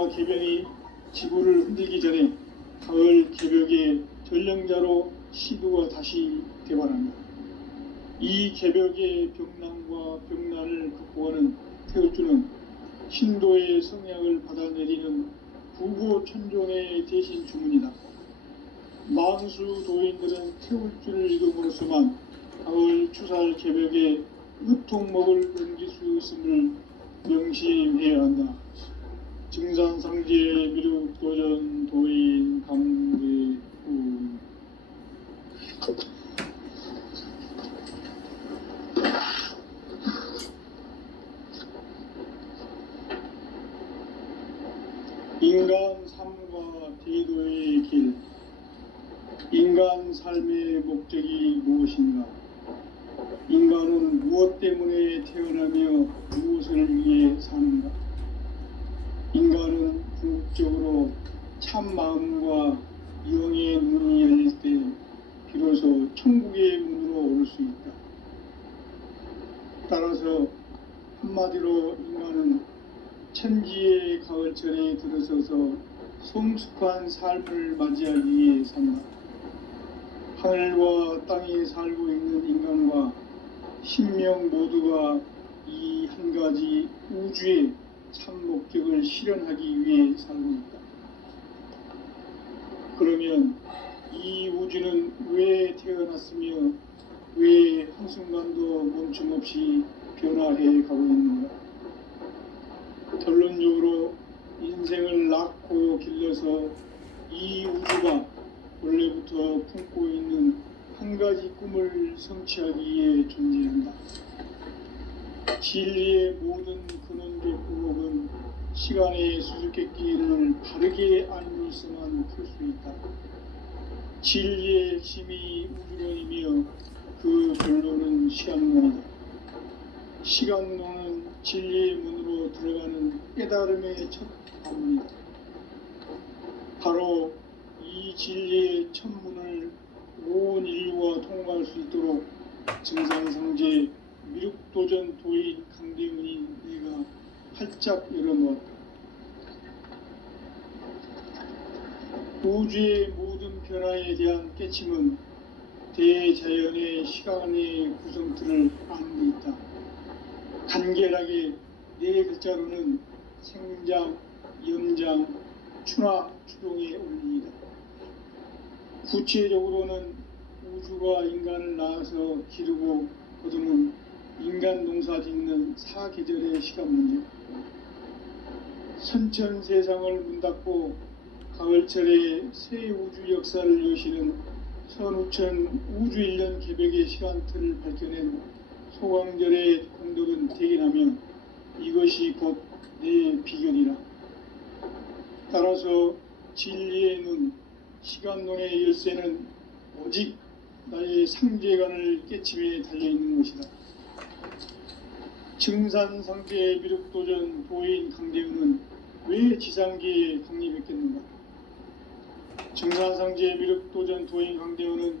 개벽이 지구를 흔들기 전에 가을 개벽의 전령자로 시도가 다시 되발합니다. 이 개벽의 벽난과 벽난을 극복하는 태울주는 신도의 성약을 받아내리는 부고천종의 대신 주문이다. 망수 도인들은 태울주를 읽음으로써만 가을 추살 개벽의 으통목을 넘길 수 있음을 명심해야 한다. 증산상제 미륵도전 도인 강대구 인간 삶과 대도의 길. 인간 삶의 목적이 무엇인가? 인간은 무엇 때문에 태어나며 무엇을 위해 사는가? 인간은 궁극적으로 참 마음과 영의 문이 열릴 때 비로소 천국의 문으로 오를 수 있다. 따라서 한마디로 인간은 천지의 가을철에 들어서서 성숙한 삶을 맞이하기 위해 산다. 하늘과 땅에 살고 있는 인간과 신명 모두가 이 한 가지 우주의 참 목적을 실현하기 위해 살고 있다. 그러면 이 우주는 왜 태어났으며 왜 한순간도 멈춤없이 변화해 가고 있는가? 결론적으로 인생을 낳고 길러서 이 우주가 원래부터 품고 있는 한 가지 꿈을 성취하기 위해 존재한다. 진리의 모든 근원적 의혹은 시간의 수수께끼를 바르게 알면서만 풀 수 있다. 진리의 핵심이 우주론이며 그 결론은 시간론이다. 시간론은 진리의 문으로 들어가는 깨달음의 첫 방문이다. 바로 이 진리의 첫 문을 온 인류가 통과할 수 있도록 증산상제 미륵도전 도인 강대문인 내가 활짝 열어놓았다. 우주의 모든 변화에 대한 깨침은 대자연의 시간의 구성틀을 아는 데 있다. 간결하게 네 글자로는 생장, 염장, 추나, 추동의 원리이다. 구체적으로는 우주가 인간을 낳아서 기르고 거두는 인간 농사 짓는 사계절의 시간 문제. 선천 세상을 문닫고 가을철에 새 우주 역사를 여시는 선우천 우주 1년 개벽의 시간틀을 밝혀낸 소강절의 공덕은 대견하며 이것이 곧 내 비결이라. 따라서 진리의 눈, 시간론의 열쇠는 오직 나의 상제관을 깨침에 달려있는 것이다. 증산상제 미륵도전 도인 강대훈은 왜 지상계에 확립했겠는가? 증산상제 미륵도전 도인 강대훈은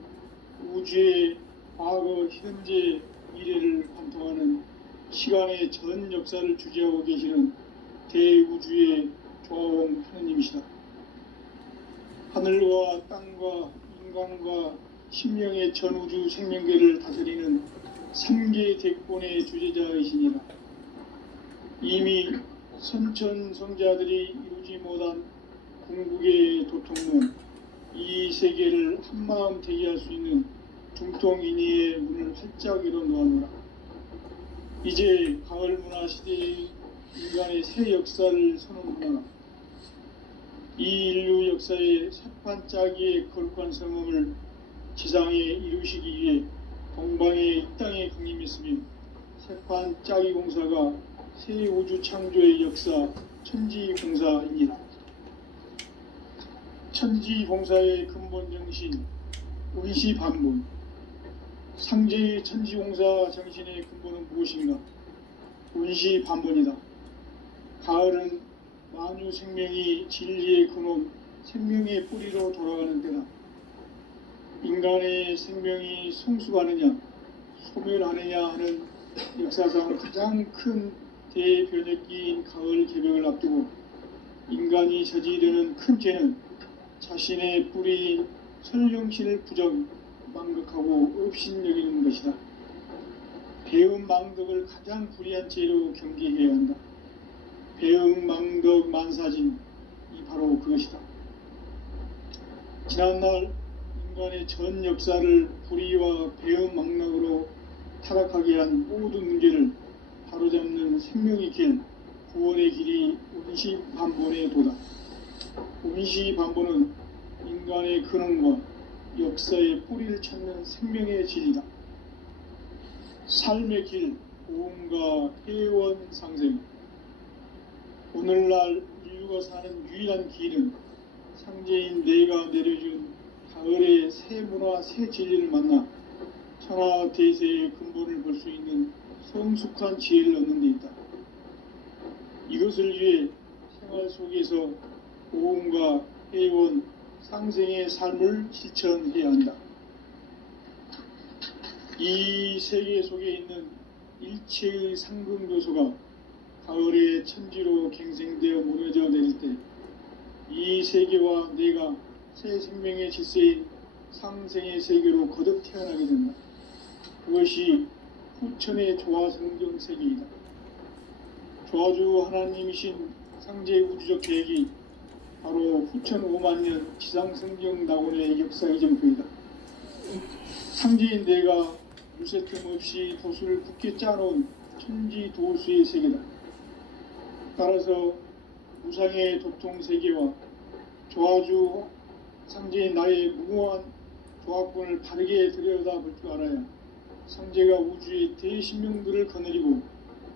우주의 과거, 현재, 미래를 관통하는 시간의 전 역사를 주재하고 계시는 대우주의 조화원 하느님이시다. 하늘과 땅과 인간과 심령의 전우주 생명계를 다스리는 3계 대권의 주제자이시니라. 이미 선천성자들이 이루지 못한 궁극의 도통론, 이 세계를 한마음 대기할 수 있는 중통인의의 문을 활짝 열어놓아노라. 이제 가을 문화 시대의 인간의 새 역사를 선언하노라. 이 인류 역사의 새판 짜기의 거룩한 성음을 지상에 이루시기 위해 동방의 이 땅에 강림했으며 새판 짜기 공사가 새 우주 창조의 역사 천지공사입니다. 천지공사의 근본 정신 운시반문. 상제의 천지공사 정신의 근본은 무엇인가? 운시반문이다. 가을은 만유 생명이 진리의 근원, 생명의 뿌리로 돌아가는 때다. 인간의 생명이 성숙하느냐, 소멸하느냐 하는 역사상 가장 큰 대변혁기인 가을 개벽을 앞두고 인간이 저지르는 큰 죄는 자신의 뿌리인 설령신을 망각하고 업신여기는 것이다. 배은망덕을 가장 불의한 죄로 경계해야 한다. 배은망덕 만사진이 바로 그것이다. 지난날 인간의 전 역사를 불의와 배은망덕으로 타락하게 한 모든 문제를 바로잡는 생명의 길, 구원의 길이 운시반본의 도다. 운시반본은 인간의 근원과 역사의 뿌리를 찾는 생명의 진리다. 삶의 길, 고음과 해원상생. 오늘날 인류가 사는 유일한 길은 상제인 내가 내려준 가을의 새 문화, 새 진리를 만나 천하대세의 근본을 볼 수 있는 성숙한 지혜를 얻는 데 있다. 이것을 위해 생활 속에서 고음과 해원, 상생의 삶을 실천해야 한다. 이 세계 속에 있는 일체의 상금 요소가 가을의 천지로 갱생되어 무너져 내릴 때 이 세계와 내가 새 생명의 질서인 상생의 세계로 거듭 태어나게 된다. 그것이 후천의 조화성경 세계이다. 조화주 하나님이신 상제 우주적 계획이 바로 후천 5만년 지상성경 낙원의 역사의 정표이다. 상제인 내가 유세 틈 없이 도수를 굳게 짜놓은 천지 도수의 세계다. 따라서 무상의 도통세계와 조화주 상제인 나의 무궁한 조합권을 바르게 들여다볼 줄 알아야 상제가 우주의 대신명들을 거느리고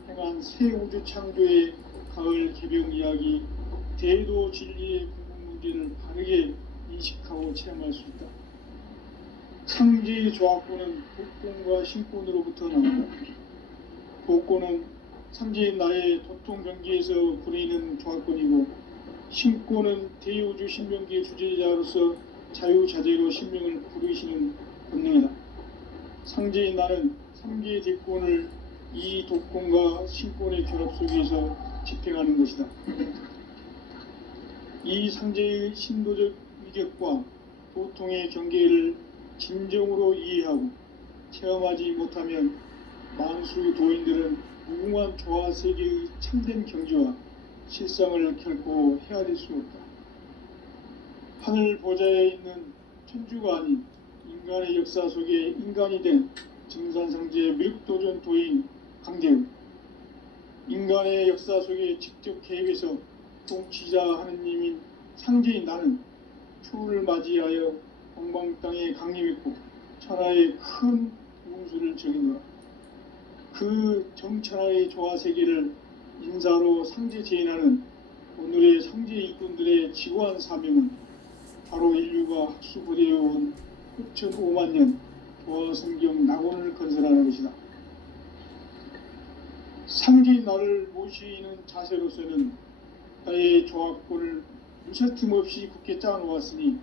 행한 새 우주 창조의 가을 개병 이야기, 대도 진리의 궁극 문제를 바르게 인식하고 체험할 수 있다. 상제의 조합권은 복권과 신권으로부터 나온다. 복권은 상제인 나의 도통 경기에서 부리는 조합권이고, 신권은 대우주 신명기의 주제자로서 자유자재로 신명을 부르시는 본능이다. 상제인 나는 3개의 대권을 이 도권과 신권의 결합 속에서 집행하는 것이다. 이 상제의 신도적 위격과 도통의 경계를 진정으로 이해하고 체험하지 못하면 만수 도인들은 무궁한 조화 세계의 참된 경지와 실상을 결코 헤아릴 수 없다. 하늘 보좌에 있는 천주가 아닌 인간의 역사 속에 인간이 된 증산상제 밀도전 도인 강대우, 인간의 역사 속에 직접 개입해서 통치자 하느님인 상제인 나는 추후를 맞이하여 동방 땅에 강림했고 천하의 큰 웅수를 정의노라. 그 정천하의 조화 세계를 인사로 상제 제인하는 오늘의 상제 일꾼들의 지고한 사명은 바로 인류가 학수부대해온 후천 5만년 조화성경 낙원을 건설하는 것이다. 상제인 나를 모시는 자세로서는 나의 조합권을 무쇠틈 없이 굳게 짜놓았으니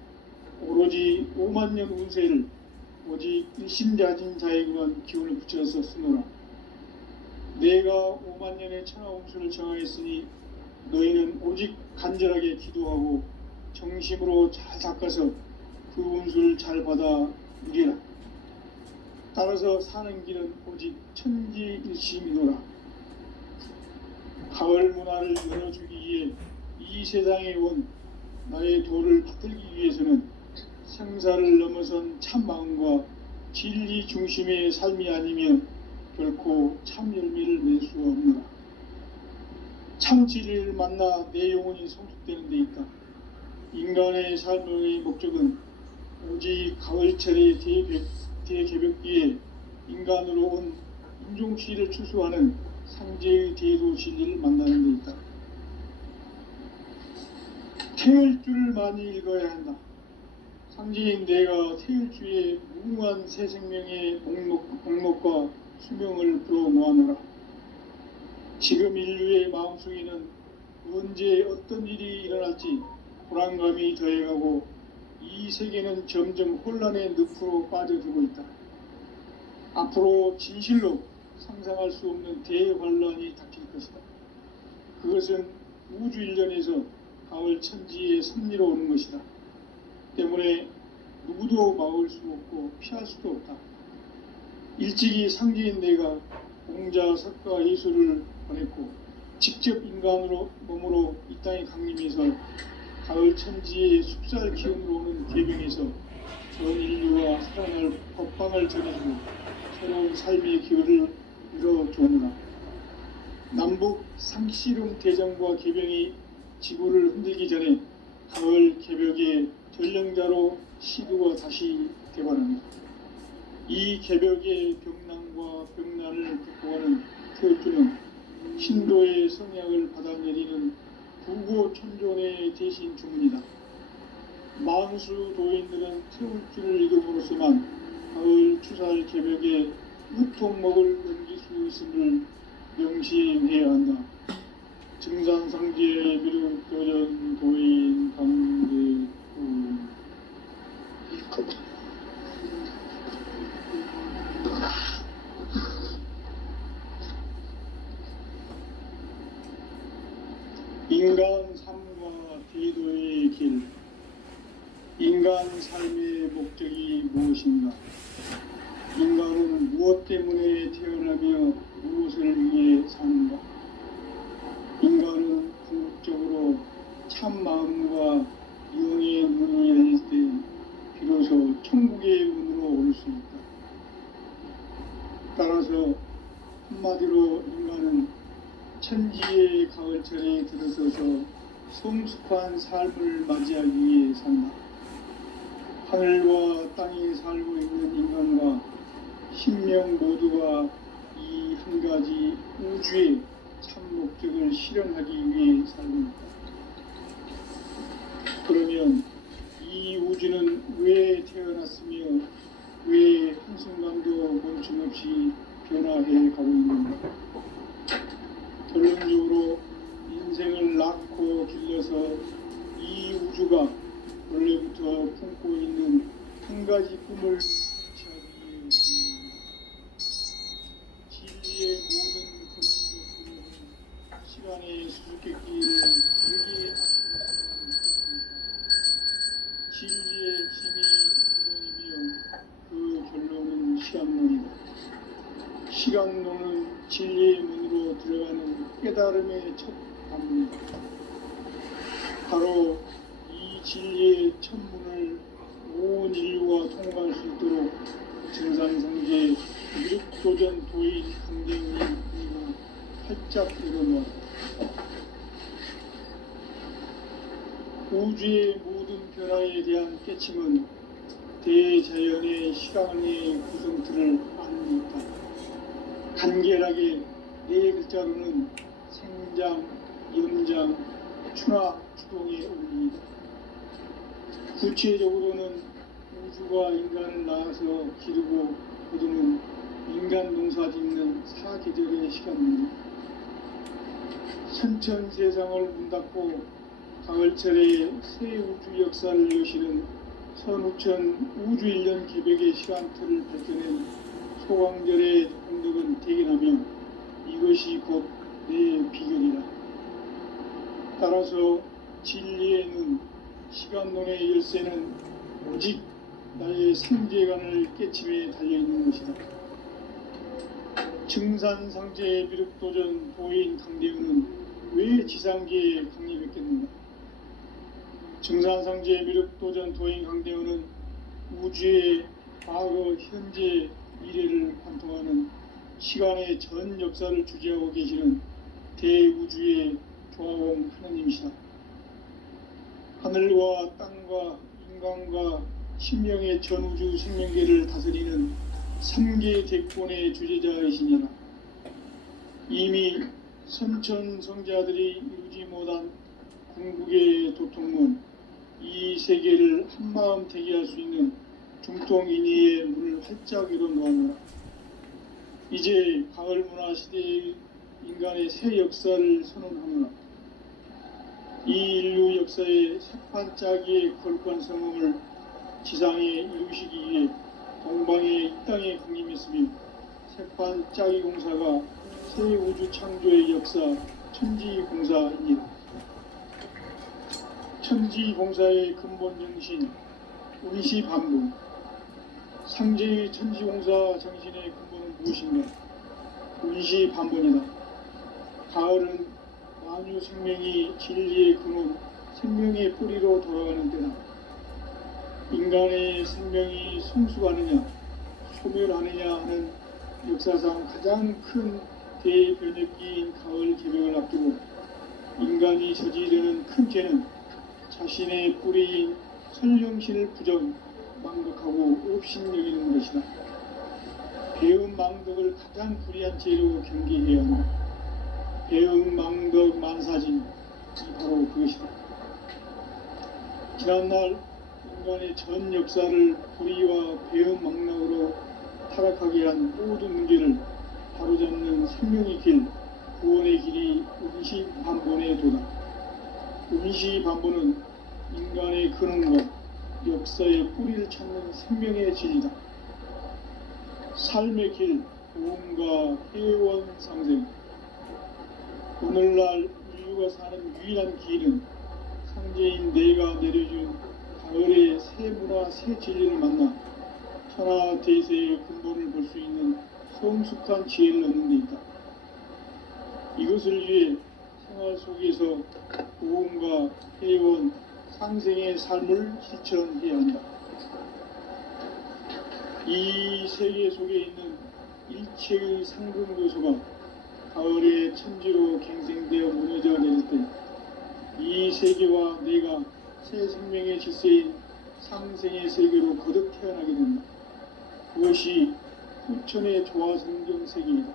오로지 5만년 운세를 오직 일심자진 자에게만 기운을 붙여서 쓰노라. 내가 5만년의 천하운수를 정하였으니 너희는 오직 간절하게 기도하고 정심으로 잘 닦아서 그 운수를 잘 받아 누리라. 따라서 사는 길은 오직 천지일심이노라. 가을 문화를 열어주기 위해 이 세상에 온 나의 도를 받들기 위해서는 생사를 넘어선 참마음과 진리 중심의 삶이 아니면 결코 참 열매를 맺을 수 없노라. 참 진리를 만나 내 영혼이 성숙되는 데 있다. 인간의 삶의 목적은 오직 가을철의 대개벽기에 인간으로 온 인종시를 추수하는 상제의 대도 진리를 만나는 데 있다. 태을주를 많이 읽어야 한다. 상제인 내가 태을주의 무궁한 새 생명의 목록과 수명을 불어모아노라. 지금 인류의 마음속에는 언제 어떤 일이 일어날지 불안감이 더해가고 이 세계는 점점 혼란의 늪으로 빠져들고 있다. 앞으로 진실로 상상할 수 없는 대환란이 닥칠 것이다. 그것은 우주 일련에서 가을 천지의 섭리로 오는 것이다. 때문에 누구도 막을 수 없고 피할 수도 없다. 일찍이 상제인 내가 공자, 석가, 예수를 보냈고 직접 인간으로 몸으로 이 땅에 강림해서 가을 천지의 숲살 기운으로 오는 계명에서 전 인류와 살아날 법방을 전해주고 새로운 삶의 기회를 이뤄주오느라. 남북 상씨름 대전과 계병이 지구를 흔들기 전에 가을 개벽의 전령자로 시드가 다시 개발합니다. 이 개벽의 병난과 병난을 극복하는 태극주는 신도의 성약을 받아내리는 부고천존의 대신 주문이다. 만수 도인들은 태극주를 읽음으로써만 가을 추살 개벽의 유통목을 넘길 수 있음을 명심해야 한다. 증산상제의 미륵 도전 도인 강대구. 인간 삶과 기도의 길. 인간 삶의 목적이 무엇인가? 인간은 무엇 때문에 태어나며 무엇을 위해 사는가? 인간은 궁극적으로 참 마음과 영의 문이 열릴 때 비로소 천국의 문으로 올 수 있다. 따라서 한마디로 인간은 천지의 가을철에 들어서서 성숙한 삶을 맞이하기 위해 산다. 하늘과 땅에 살고 있는 인간과 신명 모두가 이 한 가지 우주의 참 목적을 실현하기 위해 살고 있다. 그러면 이 우주는 왜 태어났으며 왜 한순간도 멈춤없이 변화해 가고 있는가? 결론적으로 인생을 낳고 길러서 이 우주가 원래부터 품고 있는 한 가지 꿈을 성취하기 위해 진리의 모든 근원적으로는 시간의 수수께끼를 길게 앞으로 쓰는 진리의 힘이 근원이며 그 결론은 시간론이다. 시간론은 진리의 문으로 들어가는 깨달음의 첫 관문이다. 바로 이 진리의 첫 문을 온 인류가 통과할 수 있도록 증산상제 미륵도전 도인 강대훈이 활짝 열어놓았다. 우주의 모든 변화에 대한 깨침은 대자연의 시간의 구성틀을 아는 듯다. 간결하게 네 글자로는 생장, 염장, 추나, 추동의 원리이다. 구체적으로는 우주가 인간을 낳아서 기르고 거두는 인간 농사 짓는 사계절의 시간입니다. 선천 세상을 문 닫고 가을철에 새 우주 역사를 여시는 선우천 우주 1년 개벽의 시간틀을 밝혀낸 소광절의 공덕은 대견하며 이것이 곧 내 비결이라. 따라서 진리에는 시간론의 열쇠는 오직 나의 상제관을 깨침에 달려있는 것이다. 증산상제의 미륵도전 도인 강대훈은 왜 지상계에 강림했겠는가? 증산상제의 미륵도전 도인 강대훈은 우주의 과거, 현재, 미래를 관통하는 시간의 전 역사를 주재하고 계시는 대우주의 조화원 하느님이시다. 하늘과 땅과 인간과 신명의 전우주 생명계를 다스리는 3계 대권의 주제자이시니라. 이미 선천성자들이 이루지 못한 궁극의 도통문, 이 세계를 한마음 되게 할 수 있는 중통인의의 문을 활짝 열어놓았노라. 이제 가을 문화 시대의 인간의 새 역사를 선언하노라. 이 인류 역사의 새판짜기의 거룩한 성공을 지상에 이루시기 위해 동방의 이 땅에 강림했으며 새판짜기 공사가 새 우주 창조의 역사 천지공사입니다. 천지공사의 근본 정신, 운시반복. 상제의 천지공사 정신의 근본은 무엇인가? 운시반복이다. 가을은 만유 생명이 진리의 근원, 생명의 뿌리로 돌아가는 때다. 인간의 생명이 성숙하느냐, 소멸하느냐 하는 역사상 가장 큰 대변혁기인 가을 개벽을 앞두고 인간이 저지르는 큰 죄는 자신의 뿌리인 선령신을 부정, 망덕하고 업신여기는 것이다. 배음 망덕을 가장 불의한 죄로 경계해야 한다. 배음 망덕 만사진이 바로 그것이다. 지난날 인간의 전 역사를 불의와 배음 망락으로 타락하게 한 모든 문제를 바로잡는 생명의 길, 구원의 길이 운시반본의 도다. 운시반본은 인간의 근원과 역사의 뿌리를 찾는 생명의 진리다. 삶의 길, 구원과 회원 상생. 오늘날 인류가 사는 유일한 길은 상제인 내가 내려준 가을의 새 문화, 새 진리를 만나 천하 대세의 근본을 볼 수 있는 성숙한 지혜를 얻는 데 있다. 이것을 위해 생활 속에서 구원과 회원, 상생의 삶을 실천해야 한다. 이 세계 속에 있는 일체의 상금 요소가 가을의 천지로 갱생되어 무너져 내릴 때 이 세계와 내가 새 생명의 질서인 상생의 세계로 거듭 태어나게 된다. 그것이 후천의 조화성경 세계이다.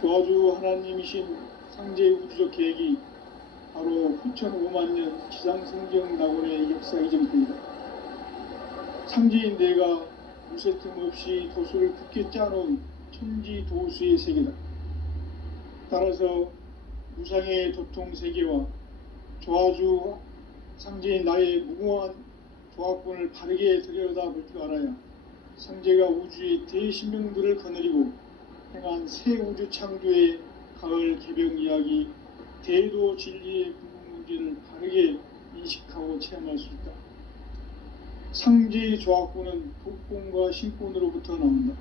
조화주 하나님이신 상제의 우주적 계획이 바로 후천 5만년 지상성경 낙원의 역사 이전입니다. 상제인 내가 무쇠 틈 없이 도수를 굳게 짜놓은 천지 도수의 세계다. 따라서 무상의 도통 세계와 조화주 상제인 나의 무궁한 조합권을 바르게 들여다볼 줄 알아야 상제가 우주의 대신명들을 거느리고 행한 새 우주 창조의 가을 개벽 이야기, 대도 진리의 궁극 문제를 바르게 인식하고 체험할 수 있다. 상제의 조합권은 도권과 신권으로부터 나온다.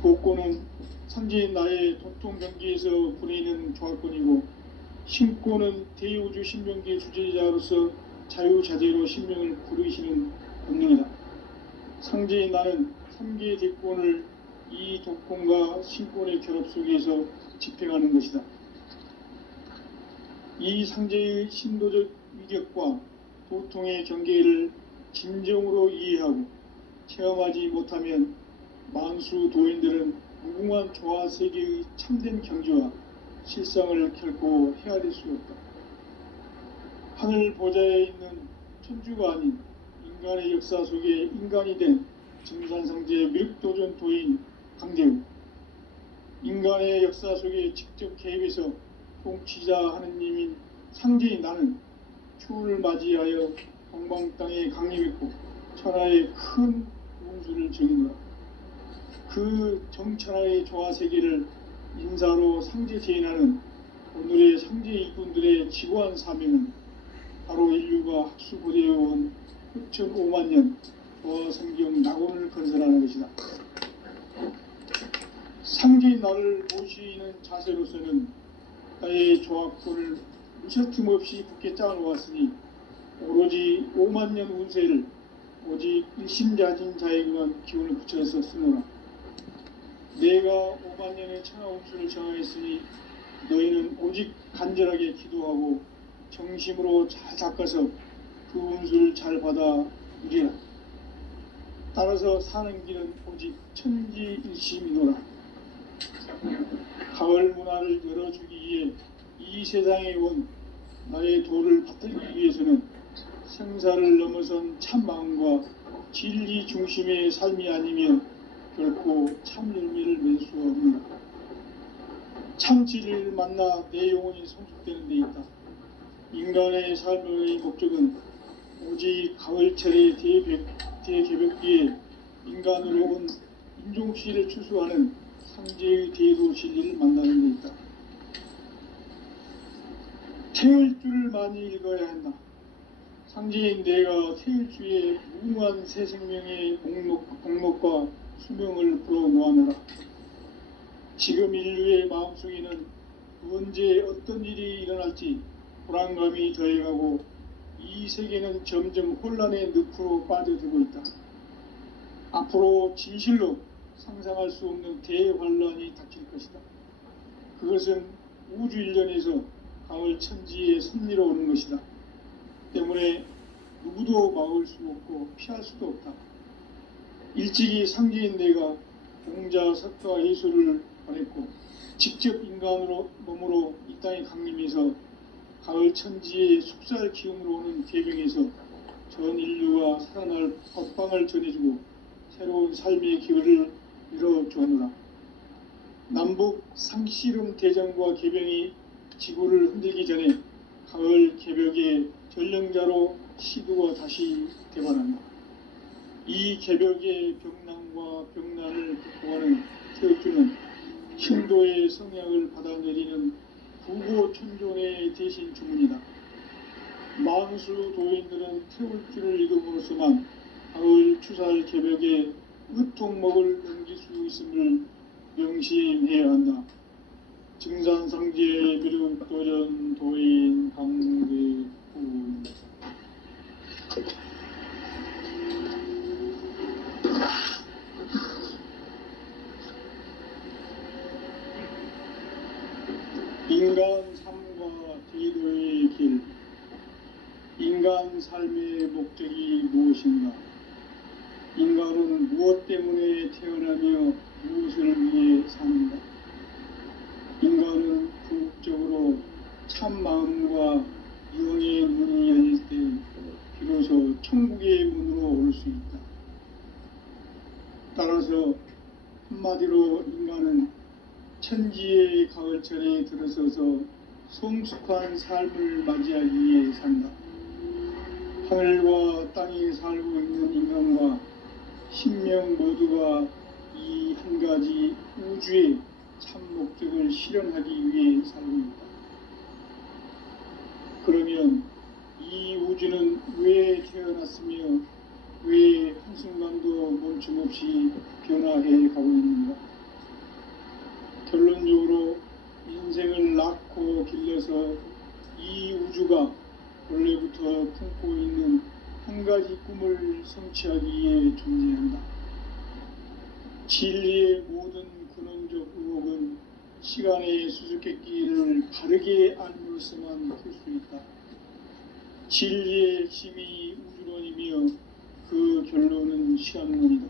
도권은 상제인 나의 도통 경계에서 부리는 조합권이고, 신권은 대우주 신명기의 주제자로서 자유자재로 신명을 부르시는 본능이다. 상제인 나는 3개의 대권을 이 도권과 신권의 결합 속에서 집행하는 것이다. 이 상제의 신도적 위격과 도통의 경계를 진정으로 이해하고 체험하지 못하면 만수 도인들은 무궁한 조화 세계의 참된 경지와 실상을 결코 헤아릴 수 없다. 하늘 보좌에 있는 천주가 아닌 인간의 역사 속에 인간이 된 정산상제의 미륵도전 도인 강재우, 인간의 역사 속에 직접 개입해서 통치자 하느님인 상제인 나는 추운을 맞이하여 동방 땅에 강림했고 천하의 큰 운수를 정의노라. 그 정천하의 조화세계를 인사로 상제 제인하는 오늘의 상제 일꾼들의 지고한 사명은 바로 인류가 학수고대해온 후천 5만년 조화성경 낙원을 건설하는 것이다. 상제인 나를 모시는 자세로서는 나의 조합권을 무쇠틈 없이 굳게 짜놓았으니 오로지 5만년 운세를 오직 일심자진 자에게만 기운을 붙여서 쓰노라. 내가 5만년의 천하 운수를 정하였으니 너희는 오직 간절하게 기도하고 정심으로 잘 닦아서 그 운수를 잘 받아 누리라. 따라서 사는 길은 오직 천지일심이노라. 가을 문화를 열어주기 위해 이 세상에 온 나의 도를 받들기 위해서는 생사를 넘어선 참 마음과 진리 중심의 삶이 아니면 결코 참 열매를 맺을 수 없는다. 참 진리를 만나 내 영혼이 성숙되는 데 있다. 인간의 삶의 목적은 오직 가을철의 대개벽기에 인간으로 온 인종시를 추수하는 상제의 대도 진리를 만나는 데 있다. 태을 줄을 많이 읽어야 한다. 상제인 내가 태일주의 무궁한 새 생명의 공목과 수명을 불어놓아노라. 지금 인류의 마음속에는 언제 어떤 일이 일어날지 불안감이 더해가고 이 세계는 점점 혼란의 늪으로 빠져들고 있다. 앞으로 진실로 상상할 수 없는 대환란이 닥칠 것이다. 그것은 우주 일련에서 가을 천지의 섭리로 오는 것이다. 때문에 누구도 막을 수 없고 피할 수도 없다. 일찍이 상제인 내가 공자, 석가, 예수를 보냈고 직접 인간으로 몸으로 이 땅에 강림해서 가을 천지의 숙살 기운으로 오는 계명에서 전 인류가 살아날 법방을 전해주고 새로운 삶의 기회를 이뤄주노라. 남북 상씨름 대전과 개병이 지구를 흔들기 전에 가을 개벽의 전령자로 시두가 다시 되관한다. 이 개벽의 병난과 병난을 극복하는 태극주는 신도의 성약을 받아내리는 부고천종의 대신 주문이다. 만수 도인들은 태울주를 읽음으로써만 가을 추살 개벽의 으통목을 넘길 수 있음을 명심해야 한다. 증산상제 미륵도전 도인 강대군. 인간 삶과 대도의 길. 인간 삶의 목적이 무엇인가? 인간은 무엇 때문에 태어나며 무엇을 위해 사는가? 인간은 궁극적으로 참 마음과 영의 문이 열릴 때 비로소 천국의 문으로 올 수 있다. 따라서 한마디로 인간은 천지의 가을철에 들어서서 성숙한 삶을 맞이하기 위해 산다. 하늘과 땅에 살고 있는 인간과 신명 모두가 이 한 가지 우주의 참 목적을 실현하기 위해 살고 있다. 그러면 이 우주는 왜 태어났으며 왜 한순간도 멈춤없이 변화해 가고 있는가? 결론적으로 인생을 낳고 길러서 이 우주가 원래부터 품고 있는 한 가지 꿈을 성취하기 위해 존재한다. 진리의 모든 근원적 의혹은 시간의 수수께끼를 바르게 알므로서만 풀 수 있다. 진리의 핵심이 우주론이며 그 결론은 시간론이다.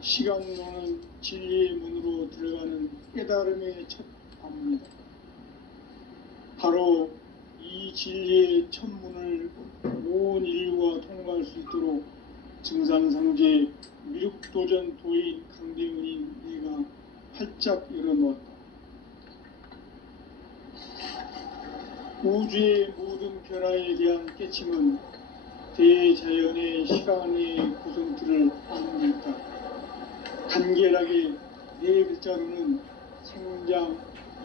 시간론은 진리의 문으로 들어가는 깨달음의 첫 방문이다. 바로 이 진리의 첫 문을 온 인류가 통과할 수 있도록 증산상제 미륵도전 도인 강대훈인 내가 활짝 열어놓았다. 우주의 모든 변화에 대한 깨침은 대자연의 시간의 구성틀을 아는 데 있다. 간결하게 네 글자로는 생장,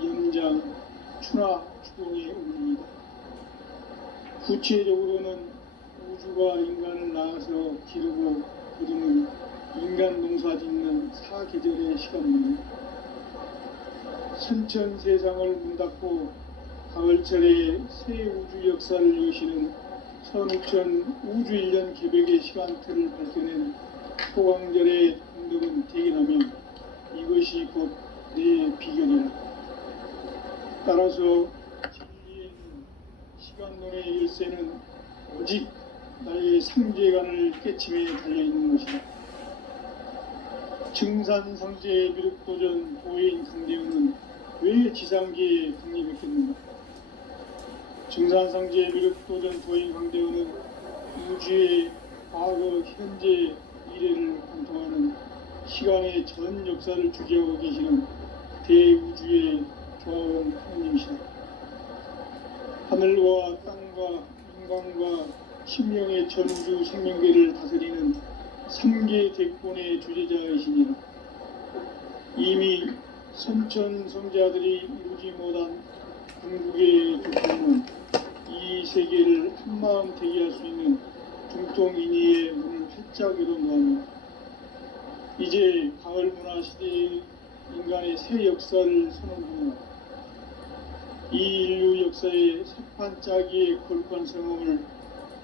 연장, 추나 추동의 원리이다. 구체적으로는 우주가 인간을 낳아서 기르고 거두는 인간 농사 짓는 사계절의 시간입니다. 선천 세상을 문 닫고 가을철에 새 우주 역사를 여시는 선우천 우주일년 개벽의 시간틀을 발견한 소강절의 행동은 대견하며 이것이 곧 내 비견이라. 따라서 진리에는 시간론의 열쇠는 오직 나의 상제관을 깨침에 달려있는 것이다. 증산상제 미륵도전 도인 강대훈은 왜 지상계에 독립했겠는가? 증산상제 미륵도전 도인 강대훈은 우주의 과거, 현재, 미래를 관통하는 시간의 전 역사를 주재하고 계시는 대우주의 조화원 하느님이시다. 하늘과 땅과 인간과 신명의 전우주 생명계를 다스리는 3계 대권의 주재자이시니라. 이미 선천 성자들이 이루지 못한 중국의 조건은 이 세계를 한마음 되게 할 수 있는 중동인의의 문을 활짝 열어놓으며 이제 가을 문화 시대의 인간의 새 역사를 선언합니다. 이 인류 역사의 새판짜기의 거룩한 성공을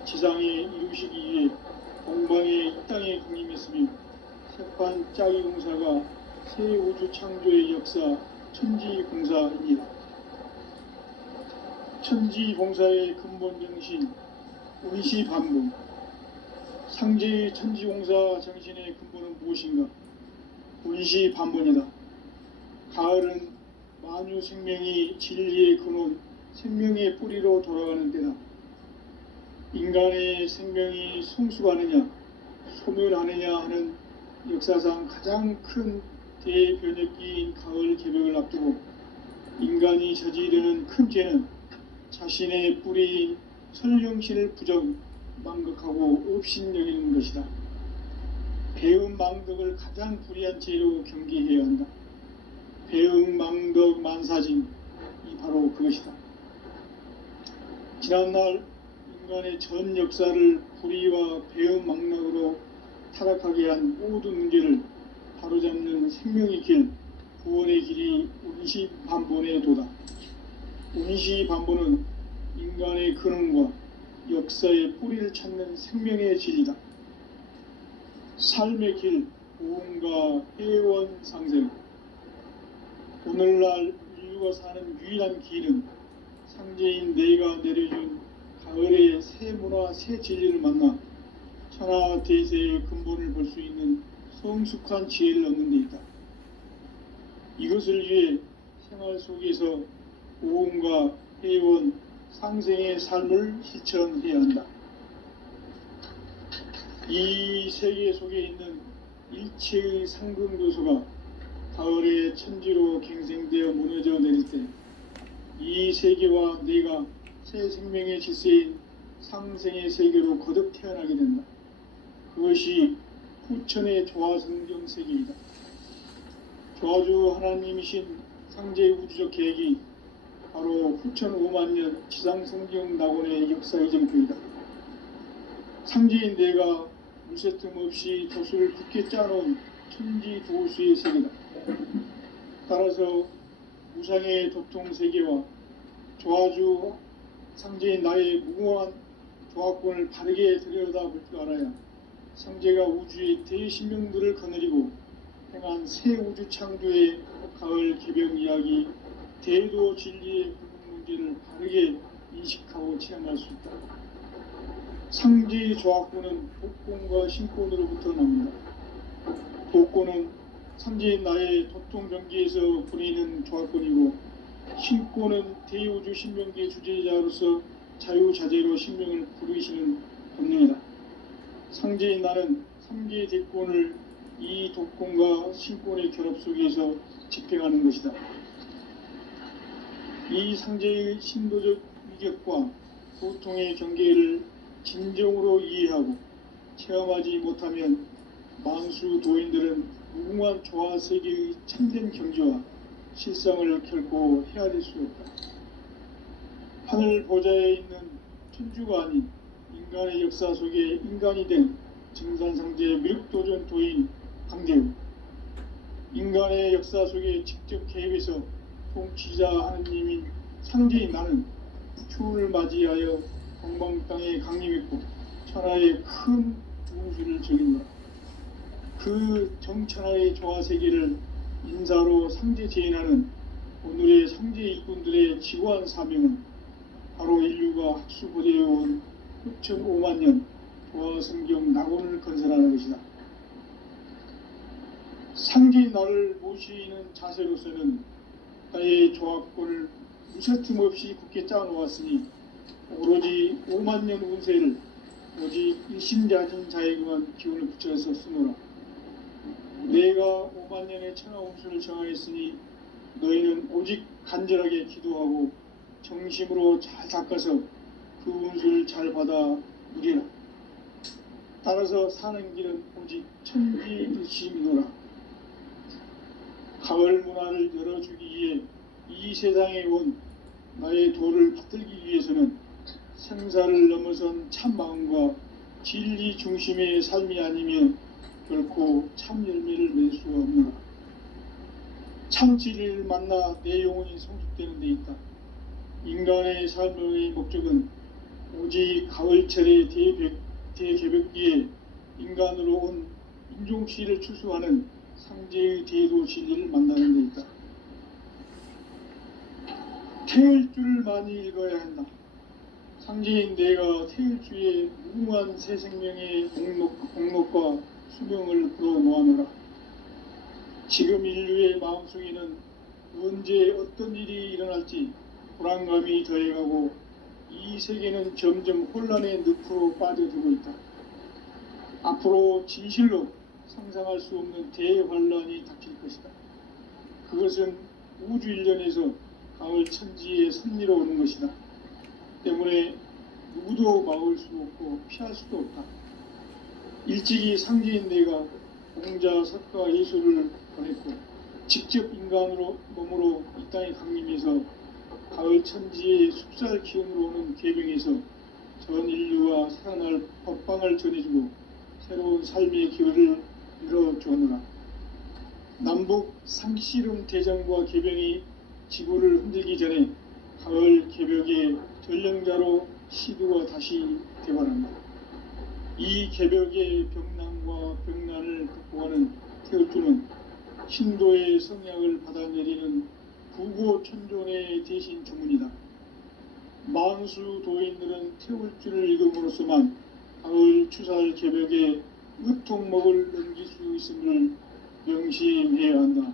지상에 이루시기 위해 동방의 이 땅에 강림했으며 새판짜기 공사가 새 우주 창조의 역사 천지공사입니다. 천지공사의 근본 정신 운시반복. 상제의 천지공사 정신의 근본은 무엇인가? 운시반복이다. 가을은 만유 생명이 진리의 근원, 생명의 뿌리로 돌아가는 때다. 인간의 생명이 성숙하느냐, 소멸하느냐 하는 역사상 가장 큰 대변혁기인 가을 개벽을 앞두고 인간이 저지르는 큰 죄는 자신의 뿌리인 설령신을 망각하고 업신여기는 것이다. 배은망덕을 가장 불의한 죄로 경계해야 한다. 배은망덕 만사징이 바로 그것이다. 지난날 인간의 전 역사를 불의와 배은망덕으로 타락하게 한 모든 문제를 바로잡는 생명의 길, 구원의 길이 운시반본의 도다. 운시반본은 인간의 근원과 역사의 뿌리를 찾는 생명의 진리다. 삶의 길, 보험과 회원 상생. 오늘날 인류가 사는 유일한 길은 상제인 내가 내려준 가을의 새 문화, 새 진리를 만나 천하 대세의 근본을 볼 수 있는 성숙한 지혜를 얻는 데 있다. 이것을 위해 생활 속에서 보험과 회원, 상생의 삶을 실천해야 한다. 이 세계 속에 있는 일체의 상근교소가 가을의 천지로 갱생되어 무너져 내릴 때 이 세계와 내가 새 생명의 질서인 상생의 세계로 거듭 태어나게 된다. 그것이 후천의 조화성경 세계이다. 조화주 하나님이신 상제의 우주적 계획이 바로 후천 5만 년 지상성경 낙원의 역사 이정표이다. 상제인 내가 물새 틈 없이 조수를 굳게 짜놓은 천지 도수의 세계다. 따라서 무상의 도통 세계와 조화주 상제인 나의 무궁한 조화권을 바르게 들여다볼 줄 알아야 상제가 우주의 대신명들을 거느리고 행한 새 우주 창조의 가을 개벽 이야기, 대도 진리의 불분 문제를 바르게 인식하고 체험할 수 있다. 상제의 조화권은 복권과 신권으로부터 납니다. 복권은 상제인 나의 도통병기에서 부리는 조화권이고, 신권은 대우주 신명기의 주제자로서 자유자재로 신명을 부르시는 본능이다. 상제인 나는 상제의 대권을 이 도권과 신권의 결합 속에서 집행하는 것이다. 이 상제의 신도적 위격과 도통의 경계를 진정으로 이해하고 체험하지 못하면 만수 도인들은 무궁한 조화 세계의 참된 경지와 실상을 결코 헤아릴 수 없다. 하늘 보좌에 있는 천주가 아닌 인간의 역사 속에 인간이 된 증산상제의 미륵도전 도인 강대우, 인간의 역사 속에 직접 개입해서 통치자 하느님인 상제인 나는 추운을 맞이하여 동방 땅에 강림했고 천하의 큰 우주를 즐긴다. 그 정천하의 조화 세계를 인사로 상제 재현하는 오늘의 상제 일꾼들의 지고한 사명은 바로 인류가 학수고대해온 6,5만 년 조화 성경 낙원을 건설하는 것이다. 상제인 나를 모시는 자세로서는 나의 조화권을 무쇠틈 없이 굳게 짜놓았으니 오로지 5만 년 운세를 오직 일심자진 자에게만 기운을 붙여서 쓰노라. 내가 5만 년의 천하 운수를 정하였으니 너희는 오직 간절하게 기도하고 정심으로 잘 닦아서 그 운수를 잘 받아 누리라. 따라서 사는 길은 오직 천지일심이노라. 가을 문화를 열어주기 위해 이 세상에 온 나의 도를 붙들기 위해서는 생사를 넘어선 참 마음과 진리 중심의 삶이 아니면 결코 참 열매를 맺을 수가 없노라. 참 진리를 만나 내 영혼이 성숙되는 데 있다. 인간의 삶의 목적은 오직 가을철의 대개벽기에 인간으로 온 인종씨를 추수하는 상제의 대도 진리를 만나는 데 있다. 태을 줄을 많이 읽어야 한다. 상제인 내가 태을 주에 무궁한 새 생명의 공로과 수명을 불어놓아노라. 지금 인류의 마음속에는 언제 어떤 일이 일어날지 불안감이 더해가고 이 세계는 점점 혼란의 늪으로 빠져들고 있다. 앞으로 진실로 상상할 수 없는 대환란이 닥칠 것이다. 그것은 우주 일련에서 가을 천지의 섭리로 오는 것이다. 때문에 누구도 막을 수 없고 피할 수도 없다. 일찍이 상제인 내가 공자, 석가, 예수를 보냈고 직접 인간으로 몸으로 이 땅에 강림해서 가을 천지의 숲살 기운으로 오는 계명에서 전 인류와 살아날 법방을 전해주고 새로운 삶의 기회를 열어주오노라. 남북 상씨름 대전과 계병이 지구를 흔들기 전에 가을 개벽의 전령자로 시드가 다시 되관한다. 이 개벽의 병난과 병난을 극복하는 태울주는 신도의 성약을 받아내리는 부고천존의 대신 주문이다. 만수 도인들은 태울주를 읽음으로써만 가을 추살 개벽에 으통목을 넘길 수 있음을 명심해야 한다.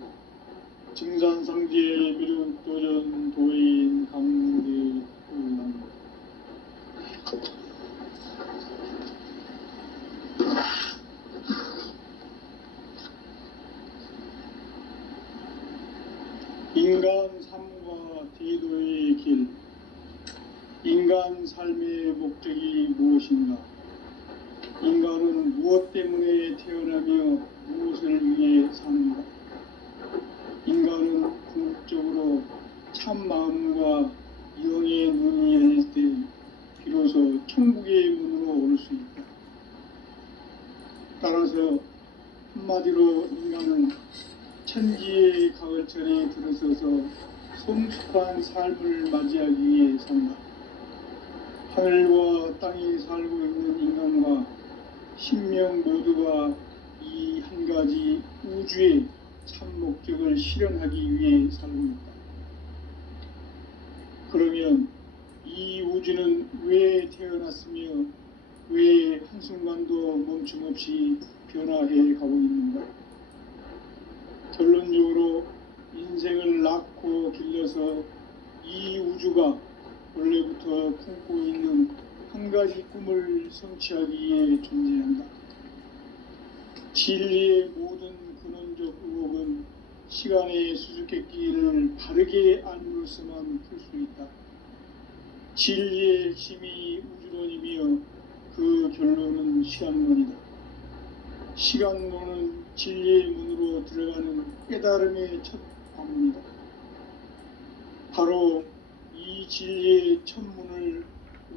증산상제 미륵도전 도인 강대훈. 인간 삶과 대도의 길. 인간 삶의 목적이 무엇인가? 인간은 무엇 때문에 태어나며 무엇을 위해 사는가? 인간은 궁극적으로 참 마음과 영의 눈이 열릴 때 비로소 천국의 문으로 올 수 있다. 따라서 한마디로 인간은 천지의 가을철에 들어서서 성숙한 삶을 맞이하기 위해 산다. 하늘과 땅에 살고 있는 인간과 신명 모두가 이 한 가지 우주의 참 목적을 실현하기 위해 살고 있다. 그러면 이 우주는 왜 태어났으며 왜 한순간도 멈춤 없이 변화해 가고 있는가? 결론적으로 인생을 낳고 길러서 이 우주가 원래부터 품고 있는 한 가지 꿈을 성취하기 위해 존재한다. 진리의 모든 근원적 의혹은 시간의 수수께끼를 바르게 알므로서만 풀 수 있다. 진리의 핵심이 우주론이며 그 결론은 시간론이다. 시간론은 진리의 문으로 들어가는 깨달음의 첫 방문이다. 바로 이 진리의 첫 문을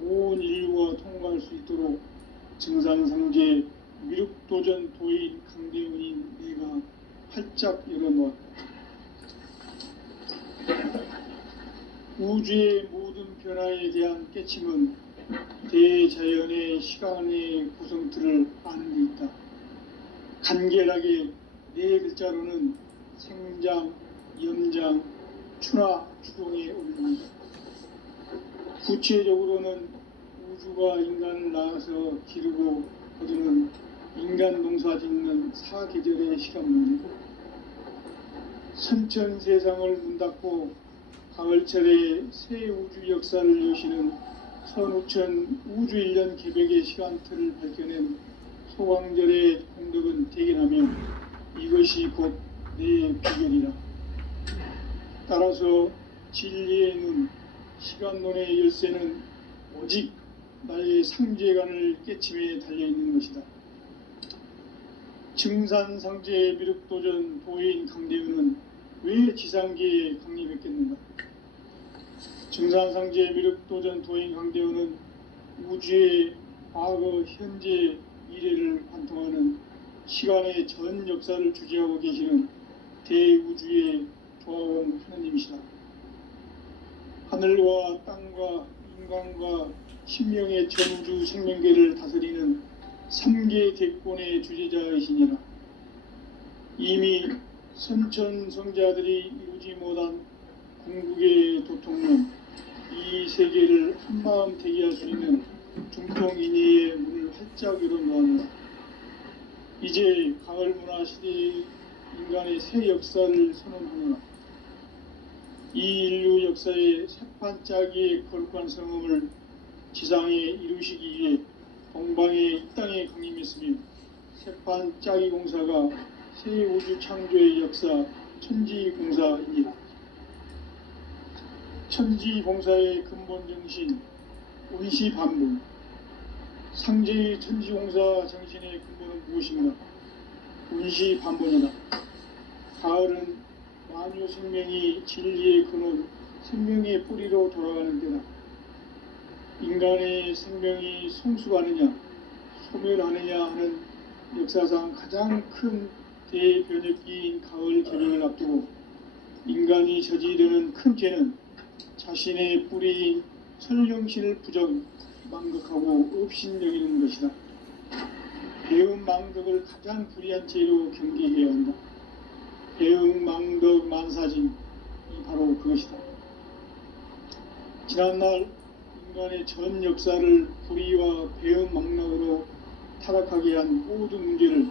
온 인류가 통과할 수 있도록 증산상제 미륵도전 도인 강대훈인 내가 활짝 열어놓았다. 우주의 모든 변화에 대한 깨침은 대자연의 시간의 구성틀을 아는 데 있다. 간결하게 네 글자로는 생장, 염장, 추나 추동에 올립니다. 구체적으로는 우주가 인간을 낳아서 기르고 거두는 인간 농사 짓는 사계절의 시간문이고, 선천 세상을 문 닫고 가을철에 새 우주 역사를 여시는 선우천 우주 1년 개벽의 시간틀을 밝혀낸 소광절의 공덕은 대견하며 이것이 곧 내 비결이라. 따라서 진리의 눈, 시간론의 열쇠는 오직 나의 상제관을 깨침에 달려있는 것이다. 증산상제 미륵도전 도인 강대훈은 왜 지상계에 강림했겠는가? 증산상제 미륵도전 도인 강대원은 우주의 과거, 현재, 미래를 관통하는 시간의 전 역사를 주재하고 계시는 대우주의 조화원 하나님이시다. 하늘과 땅과 인간과 신명의 전우주 생명계를 다스리는 3계 대권의 주재자이시니라. 이미 선천성자들이 이루지 못한 궁극의 도통론, 이 세계를 한마음 대기할 수 있는 중통인의의 문을 활짝 열어놓았노라. 이제 가을 문화 시대의 인간의 새 역사를 선언하노라. 이 인류 역사의 새판짜기의 거룩한 성음을 지상에 이루시기 위해 동방의 이 땅에 강림했으며 새판짜기 공사가 새 우주 창조의 역사 천지공사입니다. 천지공사의 근본 정신 운시반복. 상제의 천지공사 정신의 근본은 무엇인가? 운시반복이다. 가을은 만유 생명이 진리의 근원, 생명의 뿌리로 돌아가는 때다. 인간의 생명이 성숙하느냐, 소멸하느냐 하는 역사상 가장 큰 대변혁기인 가을 개명을 앞두고 인간이 저지르는 큰 죄는 자신의 뿌리인 설령신을 망각하고 업신여기는 것이다. 배은망덕을 가장 불의한 죄로 경계해야 한다. 배은망덕 만사진이 바로 그것이다. 지난날 인간의 전 역사를 불의와 배은망락으로 타락하게 한 모든 문제를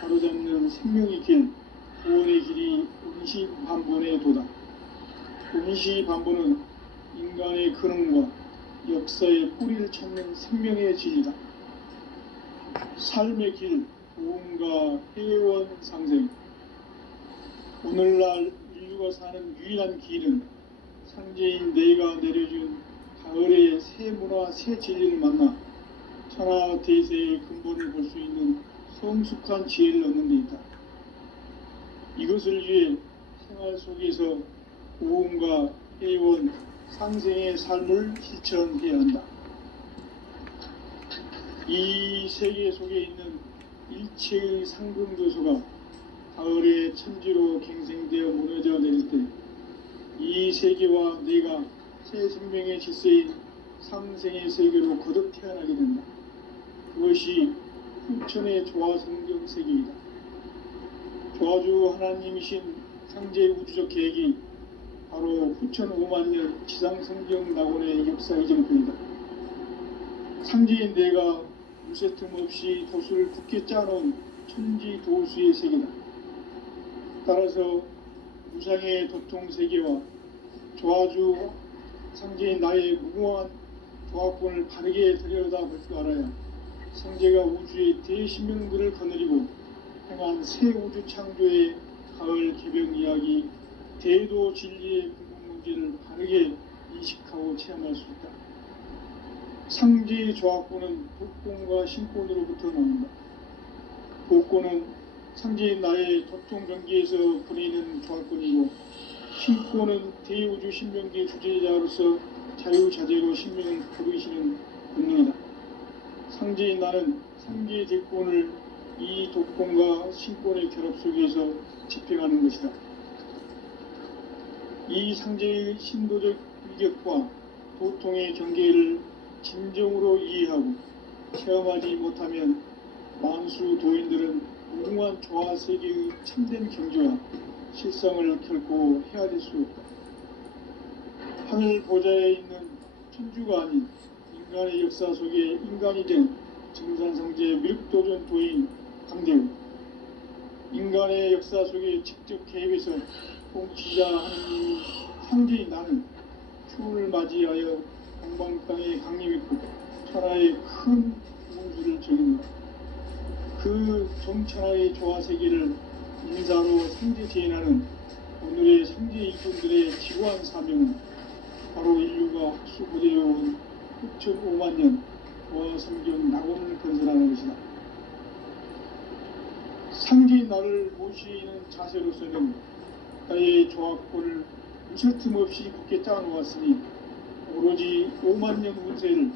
바로잡는 생명의 길, 구원의 길이 운시반본의 도다. 운시반본은 인간의 근원과 역사의 뿌리를 찾는 생명의 진리다. 삶의 길, 도움과 회원 상생. 오늘날 인류가 사는 유일한 길은 상제인 내가 내려준 가을의 새 문화, 새 진리를 만나 천하 대세의 근본을 볼 수 있는 성숙한 지혜를 얻는 데 있다. 이것을 위해 생활 속에서 도움과 회원, 상생의 삶을 실천해야 한다. 이 세계 속에 있는 일체의 상금교수가 가을의 천지로 갱생되어 무너져 내릴 때 이 세계와 내가 새 생명의 질서인 상생의 세계로 거듭 태어나게 된다. 그것이 후천의 조화성경 세계이다. 조화주 하나님이신 상제 우주적 계획이 바로 후천 5만년 지상성경 낙원의 역사 이정표이다. 상제인 내가 무쇠틈 없이 도수를 굳게 짜놓은 천지 도수의 세계다. 따라서 무상의 도통 세계와 조화주 상제인 나의 무궁한 조화권을 바르게 들여다볼 줄 알아야 상제가 우주의 대신명들을 거느리고 행한 새 우주 창조의 가을 개병 이야기, 대도 진리의 궁극 문제를 바르게 인식하고 체험할 수 있다. 상제의 조화권은 복권과 신권으로부터 나온다. 복권은 상제인 나의 도통 경계에서 보내는 조화권이고, 신권은 대우주 신명계 주제자로서 자유자재로 신명을 부르시는 권능이다. 상제인 나는 상제의 대권을 이 도권과 신권의 결합 속에서 집행하는 것이다. 이 상제의 신도적 위격과 도통의 경계를 진정으로 이해하고 체험하지 못하면 만수 도인들은 무궁한 조화 세계의 참된 경지와 실상을 결코 헤아릴 수 없다. 하늘 보좌에 있는 천주가 아닌 인간의 역사 속에 인간이 된 증산성제 미륵도전 도인 강대우, 인간의 역사 속에 직접 개입해서 통치자 하느님이 상제인 나는 추운을 맞이하여 동방 땅에 강림했고 천하의 큰 우주를 적인다. 그 정천하의 조화 세계를 인사로 상제 재현하는 오늘의 상제 일꾼들의 지구한 사명은 바로 인류가 학수부대해온 6,500년 조화성경 낙원을 건설하는 것이다. 상제인 나를 모시는 자세로서는 나의 조화권을 무설틈 없이 굳게 짜놓았으니 오로지 5만 년 운세를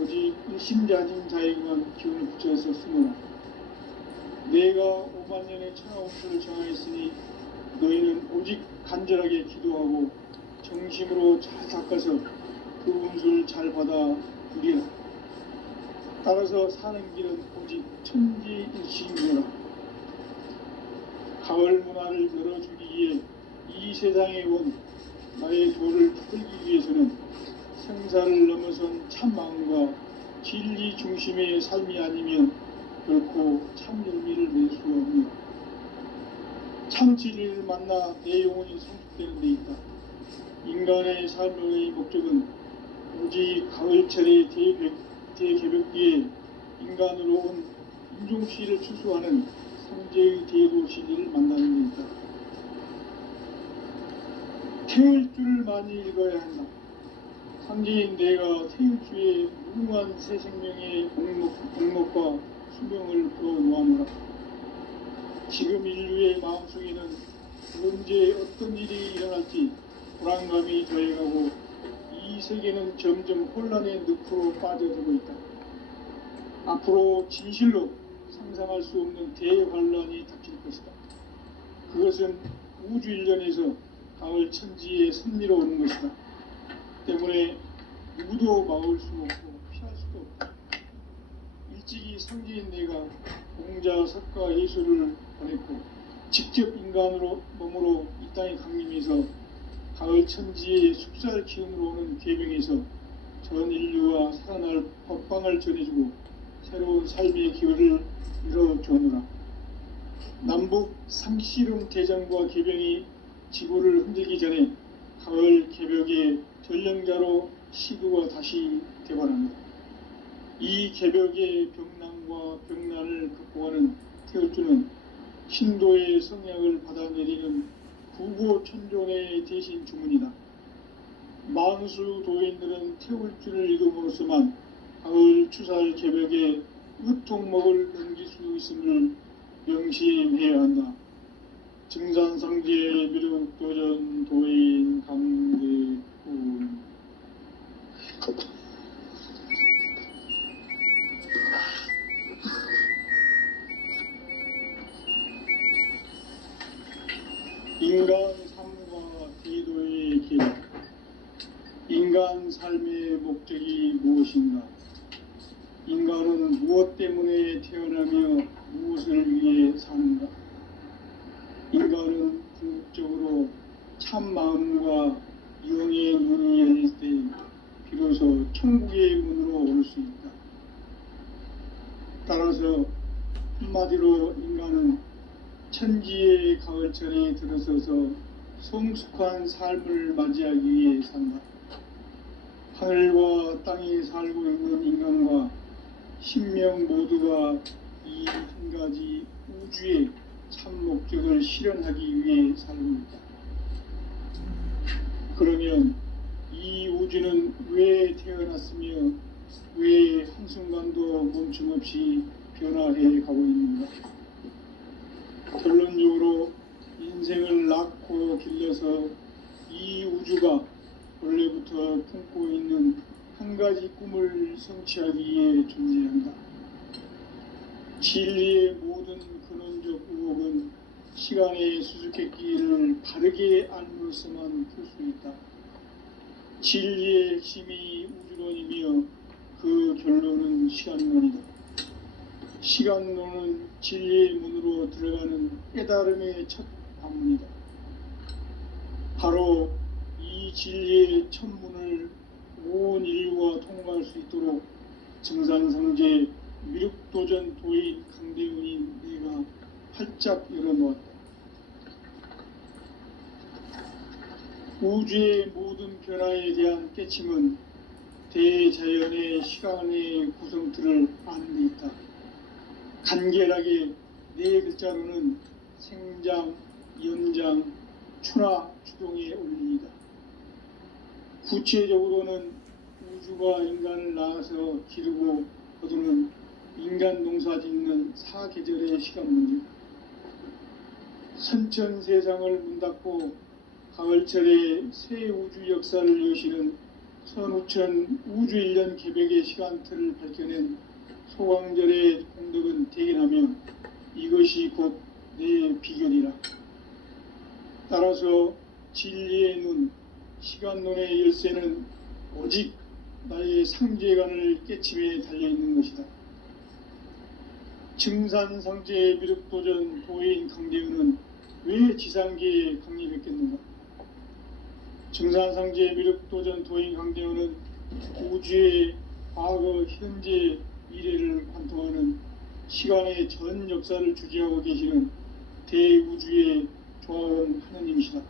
오직 일심자진 자에게만 기운을 붙여서 쓰노라. 내가 5만 년의 천하 운수를 정하였으니 너희는 오직 간절하게 기도하고 정심으로 잘 닦아서 그 운수를 잘 받아 누리라. 따라서 사는 길은 오직 천지일시이니라. 가을 문화를 열어주기 위해 이 세상에 온 나의 도를 풀기 위해서는 생사를 넘어선 참 마음과 진리 중심의 삶이 아니면 결코 참 열매를 맺을 수가 없습니다. 참 진리를 만나 내 영혼이 성숙되는 데 있다. 인간의 삶의 목적은 오직 가을철의 대개벽기에 인간으로 온 인종씨를 추수하는 성제의 대도시를 만나는 데 있다. 태울 줄을 많이 읽어야 한다. 상제인 내가 태울주의 무궁한 새 생명의 공목과 수명을 풀어놓아노라. 지금 인류의 마음속에는 언제 어떤 일이 일어날지 불안감이 더해가고 이 세계는 점점 혼란의 늪으로 빠져들고 있다. 앞으로 진실로 상상할 수 없는 대환란이 닥칠 것이다. 그것은 우주 일련에서 가을 천지에 선미로 오는 것이다. 때문에 누구도 막을 수 없고 피할 수도 없다. 일찍이 성지인 내가 공자, 석가, 예수를 보냈고 직접 인간으로 몸으로 이 땅에 강림해서 가을 천지의 숲살 기운으로 오는 계명에서 전 인류와 살아날 법방을 전해주고 새로운 삶의 기회를 이뤄주느라. 남북 상씨름 대전과 계병이 지구를 흔들기 전에 가을 개벽의 전령자로 시도가 다시 되관합니다. 이 개벽의 병난과 병난을 극복하는 태울주는 신도의 성약을 받아내리는 구고천존의 대신 주문이다. 만수 도인들은 태울주를 읽음으로써만 가을 추살 개벽의 으통목을 넘길 수 있음을 명심해야 한다. 증산상제 미륵도전 도인 강대군. 인간 삶과 제도의 계획. 인간 삶의 목적이 무엇인가? 인간은 무엇 때문에 태어나며 무엇을 위해 사는가? 인간은 궁극적으로 참 마음과 영의 눈이 열릴 때 비로소 천국의 문으로 올 수 있다. 따라서 한마디로 인간은 천지의 가을철에 들어서서 성숙한 삶을 맞이하기 위해 산다. 하늘과 땅에 살고 있는 인간과 신명 모두가 이 한 가지 우주의 참 목적을 실현하기 위해 살고있다. 그러면 이 우주는 왜 태어났으며 왜 한순간도 멈춤없이 변화해 가고 있는가? 결론적으로 인생을 낳고 길러서 이 우주가 원래부터 품고 있는 한 가지 꿈을 성취하기 위해 존재한다. 진리의 모든 근원적 의혹은 시간의 수수께끼를 바르게 알므로서만 풀 수 있다. 진리의 핵심이 우주론이며 그 결론은 시간론이다. 시간론은 진리의 문으로 들어가는 깨달음의 첫 방문이다. 바로 이 진리의 첫 문을 온 인류가 통과할 수 있도록 증산성제 미륵도전 도인 강대훈인 내가 활짝 열어놓았다. 우주의 모든 변화에 대한 깨침은 대자연의 시간의 구성틀을 아는 데 있다. 간결하게 네 글자로는 생장, 연장, 추나 추동의 원리이다. 구체적으로는 우주가 인간을 낳아서 기르고 거두는 인간 농사 짓는 사계절의 시간 문제. 선천 세상을 문 닫고 가을철에 새 우주 역사를 여시는 선우천 우주 1년 개벽의 시간틀을 밝혀낸 소강절의 공덕은 대견하며 이것이 곧 내 비결이라. 따라서 진리의 눈, 시간론의 열쇠는 오직 나의 상제관을 깨침에 달려있는 것이다. 증산상제 미륵도전 도인 강대은은 왜 지상계에 강림했겠는가? 증산상제 미륵도전 도인 강대은은 우주의 과거, 현재, 미래를 관통하는 시간의 전 역사를 주재하고 계시는 대우주의 조화원 하느님이시다.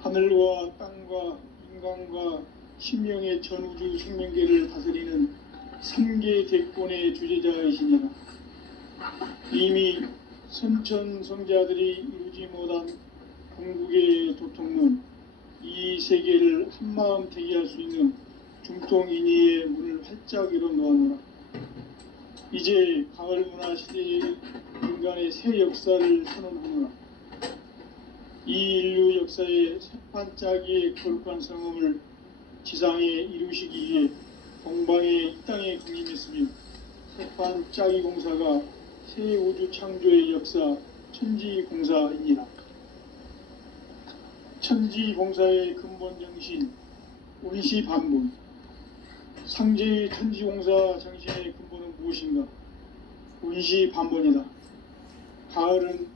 하늘과 땅과 인간과 신명의 전우주 생명계를 다스리는 3계 대권의 주제자이시니라. 이미 선천성자들이 이루지 못한 궁극의 도통론, 이 세계를 한마음 대기할 수 있는 중통인의의 문을 활짝 열어 놓아노라. 이제 가을 문화 시대의 인간의 새 역사를 선언하노라. 이 인류 역사의 새판짜기의 거룩한 성음을 지상에 이루시기 위해 동방의 이 땅에 강림했으며 새판짜기 공사가 새 우주 창조의 역사 천지공사이니라. 천지공사의 근본 정신 운시반본. 상제의 천지공사 정신의 근본은 무엇인가? 운시반본이다. 가을은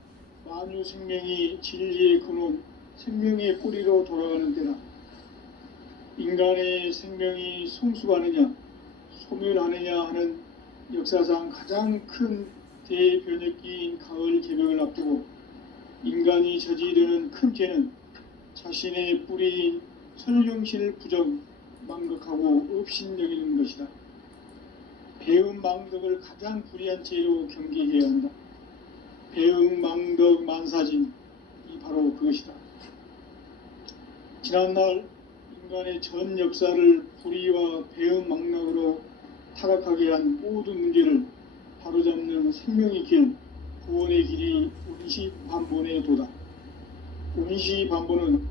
만유 생명이 진리의 근원, 생명의 뿌리로 돌아가는 때다. 인간의 생명이 성숙하느냐, 소멸하느냐 하는 역사상 가장 큰 대변혁기인 가을 개벽을 앞두고 인간이 저지르는 큰 죄는 자신의 뿌리인 설령신을 부정, 망극하고 업신여기는 것이다. 배음 망덕을 가장 불의한 죄로 경계해야 한다. 배음 망덕 만사진이 바로 그것이다. 지난날 인간의 전 역사를 불의와 배음 망락으로 타락하게 한 모든 문제를 바로잡는 생명의 길, 구원의 길이 운시반본의 도다. 운시반본은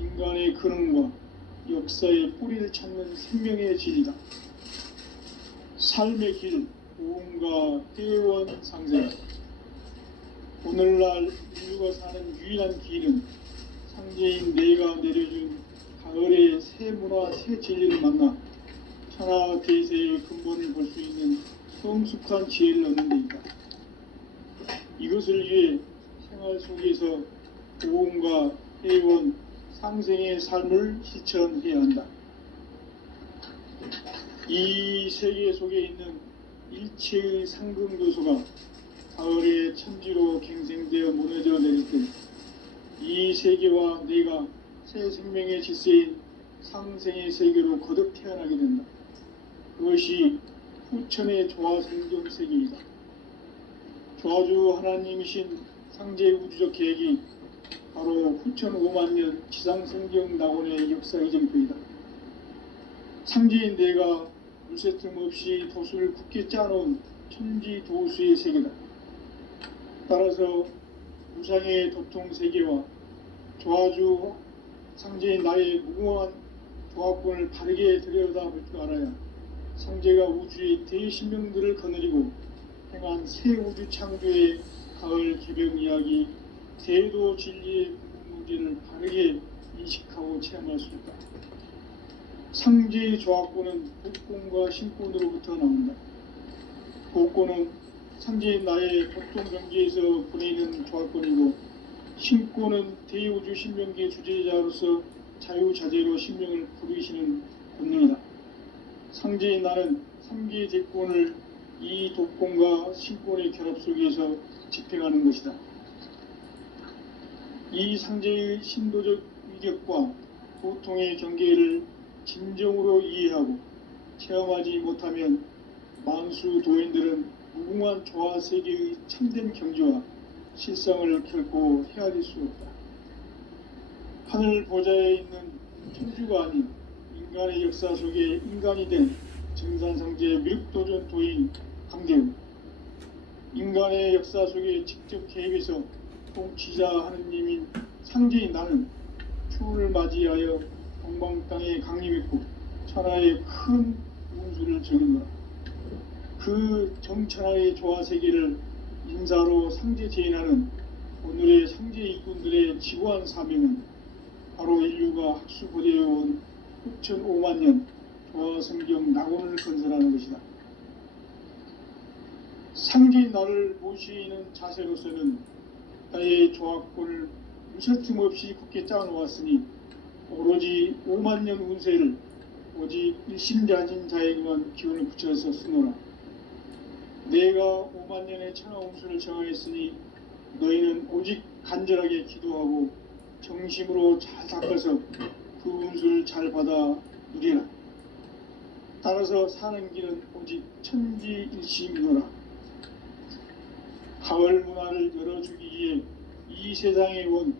인간의 근원과 역사의 뿌리를 찾는 생명의 질이다. 삶의 길, 고음과 회원 상생. 오늘날 인류가 사는 유일한 길은 상제인 내가 내려준 가을의 새 문화, 새 진리를 만나 천하 대세의 근본을 볼 수 있는 성숙한 지혜를 얻는 데이다. 이것을 위해 생활 속에서 고음과 회원, 상생의 삶을 실천해야 한다. 이 세계 속에 있는 일체의 상금 요소가 가을의 천지로 갱생되어 무너져 내릴 때 이 세계와 내가 새 생명의 질서인 상생의 세계로 거듭 태어나게 된다. 그것이 후천의 조화생존 세계이다. 조화주 하나님이신 상제 우주적 계획이 바로 후천 5만년 지상성경 낙원의 역사 이정표이다. 상제인 내가 물새틈 없이 도수를 굳게 짜놓은 천지 도수의 세계다. 따라서 무상의 도통 세계와 조화주 상제인 나의 무궁한 조합권을 바르게 들여다볼 줄 알아야 상제가 우주의 대신명들을 거느리고 행한 새 우주 창조의 가을 개벽 이야기, 대도 진리의 문제를 바르게 인식하고 체험할 수 있다. 상제의 조합권은 복권과 신권으로부터 나온다. 복권은 상제인 나의 보통 경계에서 보내는 조합권이고, 신권은 대우주 신명계 주제자로서 자유자재로 신명을 부르시는 본능이다. 상제인 나는 3개의 대권을 이 독권과 신권의 결합 속에서 집행하는 것이다. 이 상제의 신도적 위력과 보통의 경계를 진정으로 이해하고 체험하지 못하면 만수 도인들은 무궁한 조화 세계의 참된 경지와 실상을 결코 헤아릴 수 없다. 하늘 보좌에 있는 천주가 아닌 인간의 역사 속에 인간이 된 증산상제 미륵도전 도인 강대우, 인간의 역사 속에 직접 개입해서 통치자 하느님인 상제인 나는 추운을 맞이하여 동방 땅에 강림했고 천하의 큰 운수를 정했노라. 그 정천하의 조화 세계를 인사로 상제 제인하는 오늘의 상제 일꾼들의 지고한 사명은 바로 인류가 학수고대해온 6,500만 년 조화성경 낙원을 건설하는 것이다. 상제인 나를 모시는 자세로서는 나의 조합권을 무설틈 없이 굳게 짜놓았으니 오로지 5만 년 운세를 오직 일심자진 자에게만 기운을 붙여서 쓰노라. 내가 5만 년의 천하 운수를 정하였으니 너희는 오직 간절하게 기도하고 정심으로 잘 닦아서 그 운수를 잘 받아 누리라. 따라서 사는 길은 오직 천지일심이노라. 가을 문화를 열어주기 위해 이 세상에 온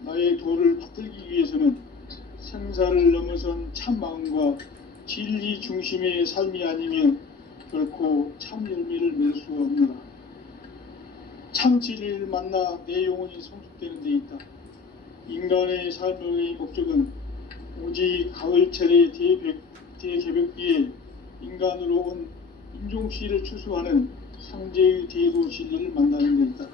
나의 도를 받들기 위해서는 생사를 넘어선 참 마음과 진리 중심의 삶이 아니면 결코 참 열매를 맺을 수 없노라. 참 진리를 만나 내 영혼이 성숙되는 데 있다. 인간의 삶의 목적은 오직 가을철의 대개벽기에 인간으로 온 인종시를 추수하는 상제의 대도 진리를 만나는 데 있다.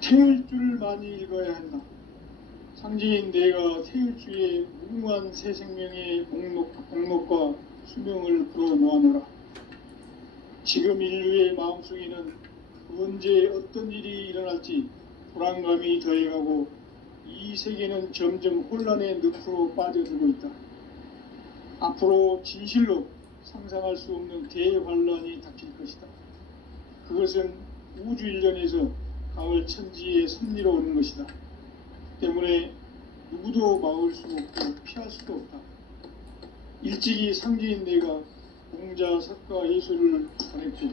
태을주를 많이 읽어야 한다. 상제인 내가 태을주의 무궁한 새 생명의 목록과 수명을 풀어놓아노라. 지금 인류의 마음속에는 언제 어떤 일이 일어날지 불안감이 더해가고 이 세계는 점점 혼란의 늪으로 빠져들고 있다. 앞으로 진실로 상상할 수 없는 대환란이 닥칠 것이다. 그것은 우주 일련에서 가을 천지의 섭리로 오는 것이다. 때문에 누구도 막을 수 없고 피할 수도 없다. 일찍이 상제인 내가 공자, 석가, 예술을 전했고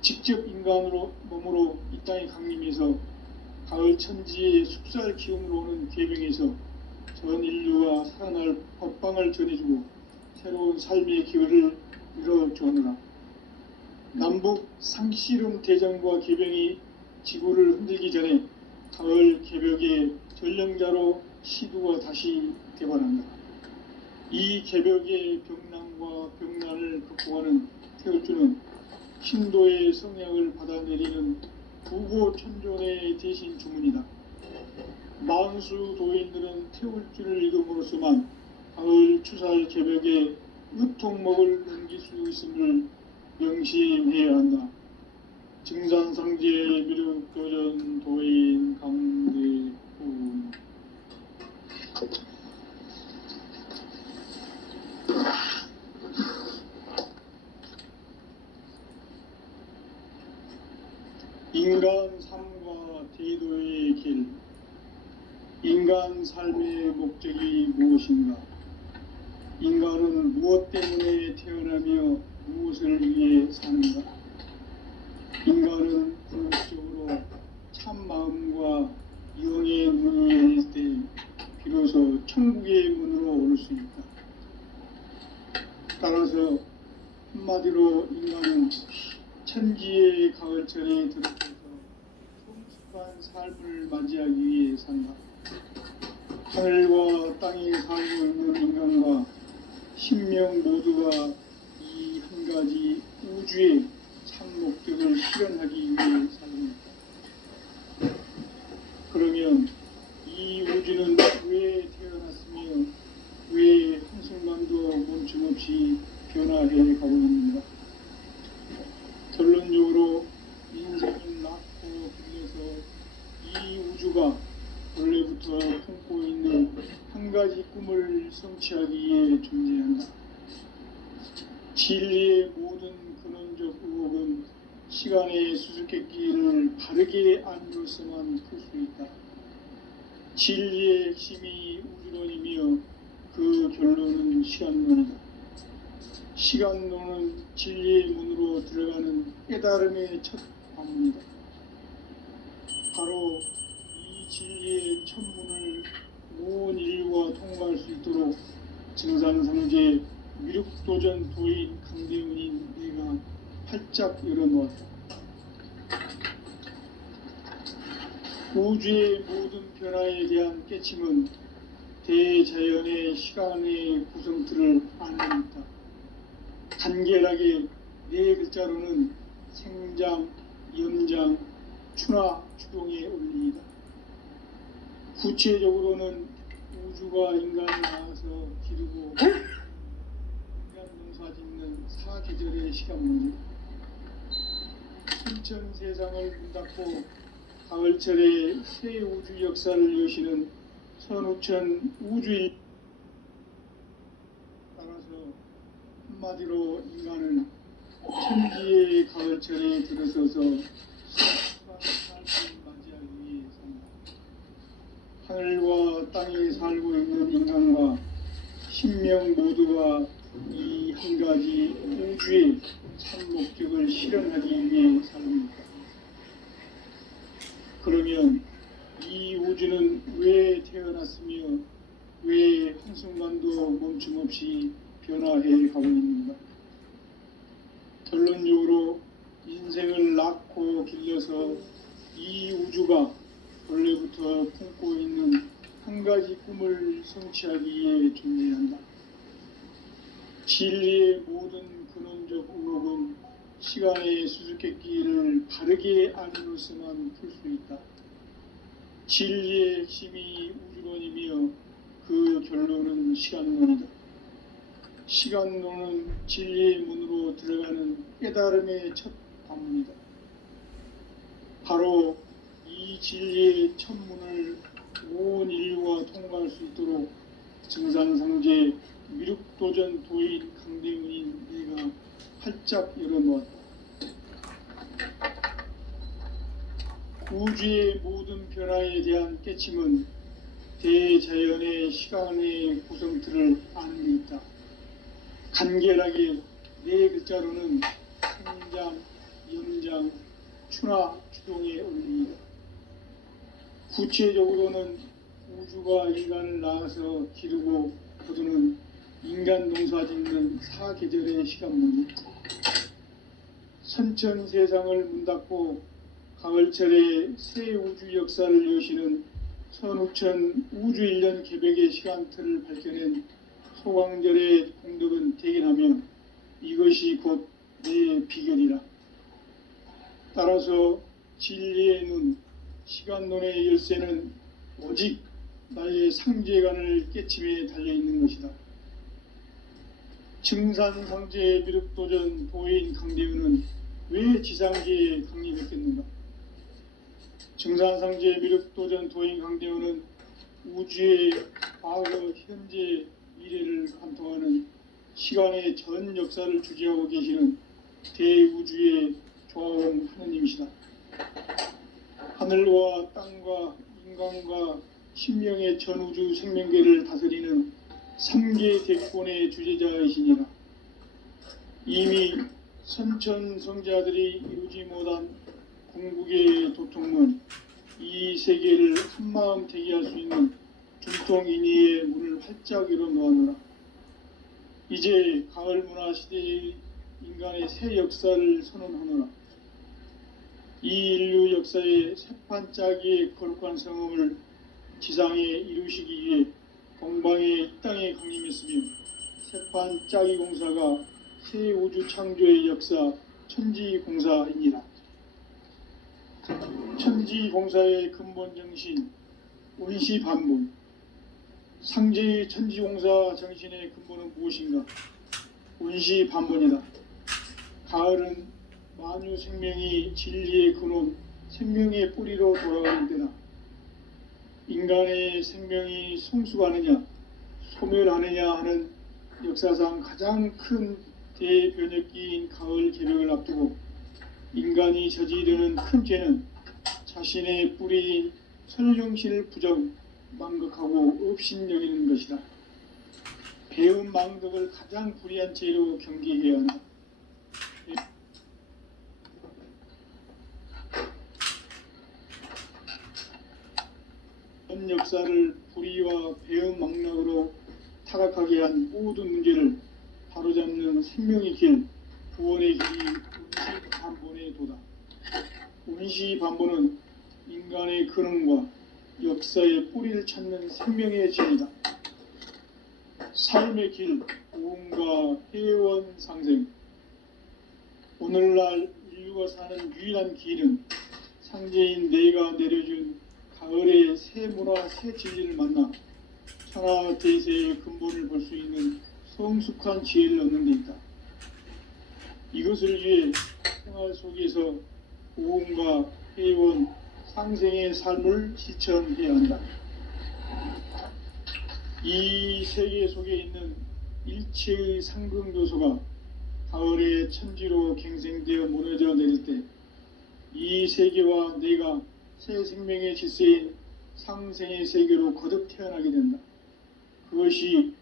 직접 인간으로 몸으로 이 땅에 강림해서 가을 천지의 숙살 기운으로 오는 계명에서 전 인류가 살아날 법방을 전해주고 새로운 삶의 기회를 이뤄주었노라. 남북 상씨름 대전과 계병이 지구를 흔들기 전에 가을 개벽의 전령자로 시두가 다시 개발한다. 이 개벽의 병난과 병난을 극복하는 태을주는 신도의 성약을 받아내리는 부고천존의 대신 주문이다. 만수 도인들은 태울주를 읽음으로써만 가을 추살 개벽의 으통목을 넘길 수 있음을 명심해야 한다. 증산상제 미륵도전 도인 강대훈. 인간 삶과 대도의 길. 인간 삶의 목적이 무엇인가? 인간은 무엇 때문에 태어나며 무엇을 위해 사는가? 인간은 궁극적으로 참 마음과 영의 눈이 열릴 때 비로소 천국의 문으로 오를 수 있다. 따라서 한마디로 인간은 천지의 가을철에 들어서서 성숙한 삶을 맞이하기 위해 산다. 하늘과 땅에 살고 있는 인간과 신명 모두가 이 한 가지 우주의 참 목적을 실현하기 위해 살입니다. 그러면 이 우주는 왜 태어났으며 왜 한순간도 멈춤없이 변화해 가고 있는가? 결론적으로 인생은 낳고 길러서 이 우주가 원래부터 품고 있는 한 가지 꿈을 성취하기 위해 존재한다. 진리의 모든 근원적 의혹은 시간의 수수께끼를 바르게 알므로서만 풀 수 있다. 진리의 핵심이 우주론이며 그 결론은 시간론이다. 시간론은 진리의 문으로 들어가는 깨달음의 첫 관문이다. 바로 이 진리의 첫 문을 온 인류가 통과할 수 있도록 증산상제 미륵도전 도인 강대훈인 내가 활짝 열어놓았다. 우주의 모든 변화에 대한 깨침은 대자연의 시간의 구성틀을 아닙니다. 간결하게 네 글자로는 생장, 연장, 추나 추동의 원리이다. 구체적으로는 우주가 인간을 낳아서 기르고 인간 농사 짓는 사계절의 시간 문제, 천천 세상을 문 닫고 가을철에 새 우주 역사를 여시는 선우천 우주일, 따라서 한마디로 인간은 천지의 가을철에 들어서서 수확한 삶을 맞이하기 위해 산다. 하늘과 땅에 살고 있는 인간과 신명 모두가 이 한 가지 우주의 참 목적을 실현하기 위해 삽니다. 그러면 이 우주는 왜 태어났으며 왜 한순간도 멈춤없이 변화해 가고 있는가? 결론적으로 인생을 낳고 길러서 이 우주가 원래부터 품고 있는 한 가지 꿈을 성취하기 위해 존재한다. 진리의 모든 근원적 의혹은 시간의 수수께끼를 바르게 알림으로서만 풀 수 있다. 진리의 핵심이 우주론이며 그 결론은 시간론이다. 시간론은 진리의 문으로 들어가는 깨달음의 첫 관문이다. 바로 이 진리의 첫 문을 온 인류가 통과할 수 있도록 증산상제 미륵도전 도인 강대문인 내가 활짝 열어놓았다. 우주의 모든 변화에 대한 깨침은 대자연의 시간의 구성틀을 아는 데 있다. 간결하게 네 글자로는 생장, 연장, 추나 추동의 원리이다. 구체적으로는 우주가 인간을 낳아서 기르고 거두는 인간 농사 짓는 사계절의 시간 문제, 선천 세상을 문 닫고 가을철에 새 우주 역사를 여시는 선우천 우주 1년 개백의 시간틀을 밝혀낸 소광절의 공덕은 대견하며 이것이 곧 내 비결이라. 따라서 진리의 눈, 시간론의 열쇠는 오직 나의 상제관을 깨침에 달려있는 것이다. 증산상제 미륵도전 도인 강대윤은 왜 지상계에 강림했겠는가? 증산상제 미륵도전 도인 강대윤은 우주의 과거, 현재, 미래를 관통하는 시간의 전 역사를 주재하고 계시는 대우주의 조화원 하느님이시다. 하늘과 땅과 인간과 신명의 전우주 생명계를 다스리는 3계 대권의 주제자이시니라. 이미 선천성자들이 이루지 못한 궁극의 도통문, 이 세계를 한마음 대기할 수 있는 중통인의의 문을 활짝 열어놓아노라. 이제 가을 문화 시대의 인간의 새 역사를 선언하노라. 이 인류 역사의 새판 짜기의 거룩한 성음을 지상에 이루시기 위해 동방의 이 땅에 강림했으며 새판 짜기 공사가 새 우주 창조의 역사 천지공사입니다. 천지공사의 근본 정신 운시반문, 상제의 천지공사 정신의 근본은 무엇인가? 운시반문이다. 가을은 만유 생명이 진리의 근원, 생명의 뿌리로 돌아가는 때다. 인간의 생명이 성숙하느냐, 소멸하느냐 하는 역사상 가장 큰 대변혁기인 가을 개벽을 앞두고 인간이 저지르는 큰 죄는 자신의 뿌리인 설령실 부정, 망극하고 업신여기는 것이다. 배은 망덕을 가장 불의한 죄로 경계해야 한다. 전 역사를 불의와 배은 망락으로 타락하게 한 모든 문제를 바로잡는 생명의 길, 구원의 길이 운시반본의 도다. 운시반본은 인간의 근원과 역사의 뿌리를 찾는 생명의 진이다. 삶의 길, 고음과 회원 상생. 오늘날 인류가 사는 유일한 길은 상제인 내가 내려준 가을의 새 문화, 새 진리를 만나 천하 대세의 근본을 볼 수 있는 성숙한 지혜를 얻는 데 있다. 이것을 위해 생활 속에서 고음과 회원, 상생의 삶을 실천해야 한다. 이 세계 속에 있는 일체의 상극 요소가 가을의 천지로 갱생되어 무너져 내릴 때 이 세계와 내가 새 생명의 질서인 상생의 세계로 거듭 태어나게 된다. 그것이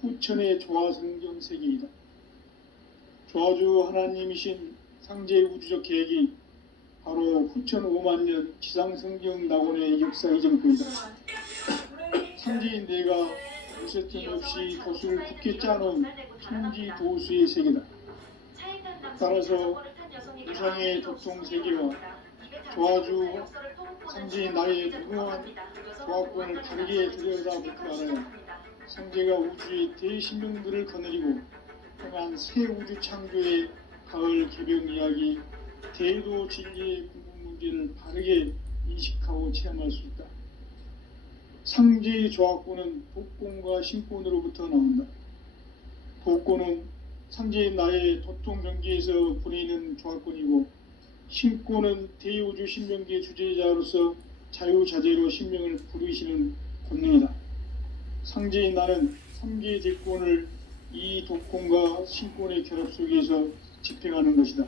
후천의 조화성경 세계이다. 조화주 하나님이신 상제 우주적 계획이 바로 후천 5만년 지상성경 낙원의 역사 이정표이다. 상제인 내가 무쇠틈 없이 도수를 굳게 짜놓은 천지 도수의 세계다. 따라서 우상의 도통 세계와 조화주 상제인 나의 무궁한 조화권을 다르게 들여다볼 줄 알아야 상제가 우주의 대신명들을 거느리고 행한 새 우주 창조의 가을 개병 이야기, 대도 진리의 궁극 문제를 바르게 인식하고 체험할 수 있다. 상제의 조화권은 복권과 신권으로부터 나온다. 복권은 상제인 나의 도통 경계에서 보내는 조화권이고, 신권은 대우주 신명계 주제자로서 자유자재로 신명을 부르시는 권능이다. 상제인 나는 3개의 대권을 이 도권과 신권의 결합 속에서 집행하는 것이다.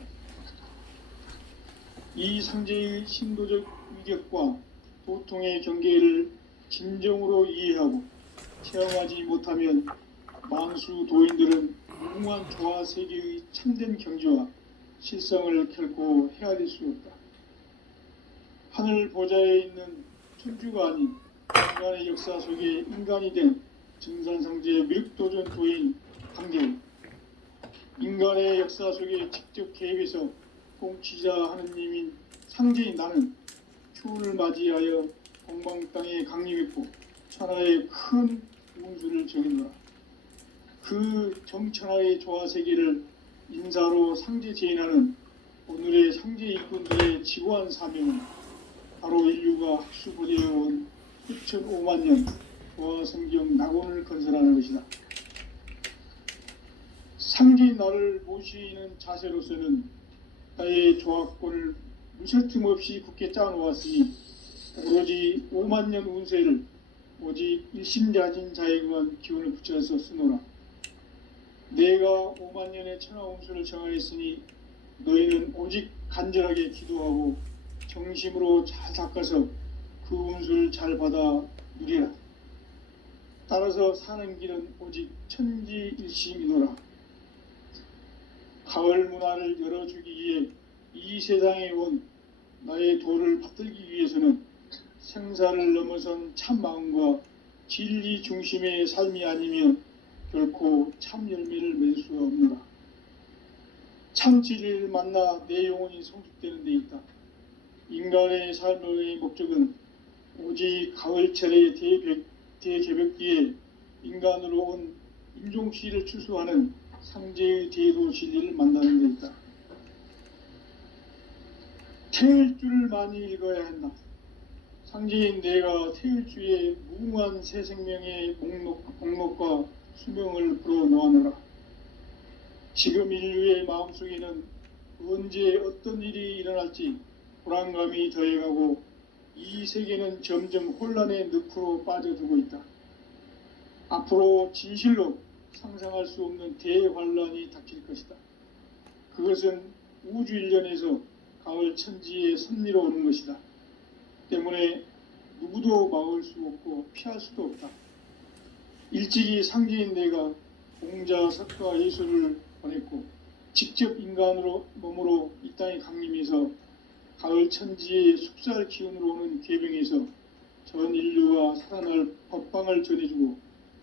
이 상제의 신도적 위격과 도통의 경계를 진정으로 이해하고 체험하지 못하면 만수 도인들은 무궁한 조화 세계의 참된 경지와 실성을 결코 헤아릴 수 없다. 하늘 보좌에 있는 천주가 아닌 인간의 역사 속에 인간이 된 증산상제의 미륵도전 도인 강계, 인간의 역사 속에 직접 개입해서 통치자 하느님인 상제인 나는 추운을 맞이하여 동방 땅에 강림했고 천하의 큰 운수를 정했노라. 그 정천하의 조화세계를 인사로 상제 제인하는 오늘의 상제 일꾼들의 지고한 사명은 바로 인류가 학수고대해온 9,500년 조화성경 낙원을 건설하는 것이다. 상제인 나를 모시는 자세로서는 나의 조화권을 무쇠틈 없이 굳게 짜놓았으니 오로지 5만년 운세를 오직 일심자진 자에게만 기운을 붙여서 쓰노라. 내가 5만년의 천하 운수를 정하였으니 너희는 오직 간절하게 기도하고 정심으로 잘 닦아서 그 운수를 잘 받아 누리라. 따라서 사는 길은 오직 천지일심이노라. 가을 문화를 열어주기 위해 이 세상에 온 나의 도를 받들기 위해서는 생사를 넘어선 참 마음과 진리 중심의 삶이 아니면 결코 참 열매를 맺을 수가 없노라. 참 진리를 만나 내 영혼이 성숙되는 데 있다. 인간의 삶의 목적은 오직 가을철의 대개벽 뒤에 인간으로 온 인종시를 추수하는 상제의 대도 진리를 만나는 데 있다. 태일주를 많이 읽어야 한다. 상제인 내가 태일주의 무궁한 새 생명의 목록과 수명을 불어넣어놓으라. 지금 인류의 마음속에는 언제 어떤 일이 일어날지 불안감이 더해가고 이 세계는 점점 혼란의 늪으로 빠져들고 있다. 앞으로 진실로 상상할 수 없는 대환란이 닥칠 것이다. 그것은 우주 일련에서 가을 천지의 섭리로 오는 것이다. 때문에 누구도 막을 수 없고 피할 수도 없다. 일찍이 상제인 내가 공자, 석가, 예수를 보냈고 직접 인간으로 몸으로 이 땅에 강림해서 가을 천지의 숙살 기운으로 오는 계병에서 전 인류가 살아날 법방을 전해주고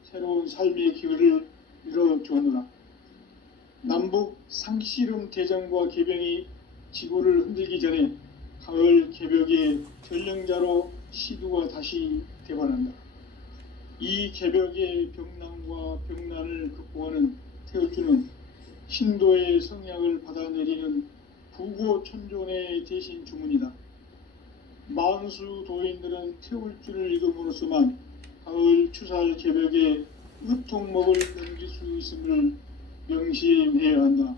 새로운 삶의 기회를 열어주었노라. 남북 상씨름 대전과 계병이 지구를 흔들기 전에 가을 개벽의 전령자로 시두가 다시 되관한다. 이 개벽의 병난과 병난을 극복하는 태울주는 신도의 성약을 받아내리는 부고천존의 대신 주문이다. 만수 도인들은 태울주를 읽음으로써만 가을 추살 개벽의 의통목을 넘길 수 있음을 명심해야 한다.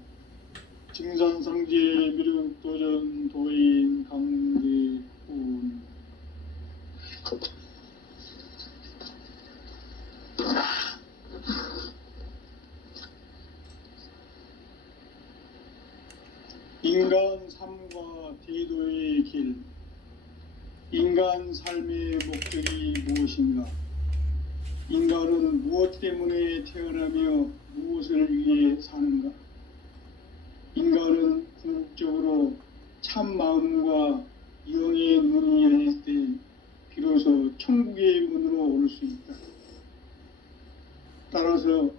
증산성제 미륵도전 도인 강대훈. 인간 삶과 대도의 길. 인간 삶의 목적이 무엇인가? 인간은 무엇 때문에 태어나며 무엇을 위해 사는가? 인간은 궁극적으로 참 마음과 영의 눈이 열릴 때 비로소 천국의 문으로 올 수 있다. 따라서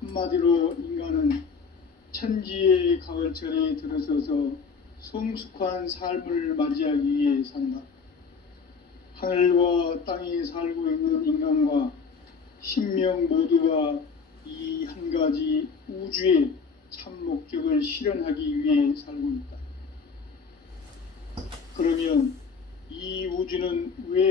한마디로 인간은 천지의 가을철에 들어서서 성숙한 삶을 맞이하기 위해 산다. 하늘과 땅에 살고 있는 인간과 신명 모두가 이 한 가지 우주의 참 목적을 실현하기 위해 살고 있다. 그러면 이 우주는 왜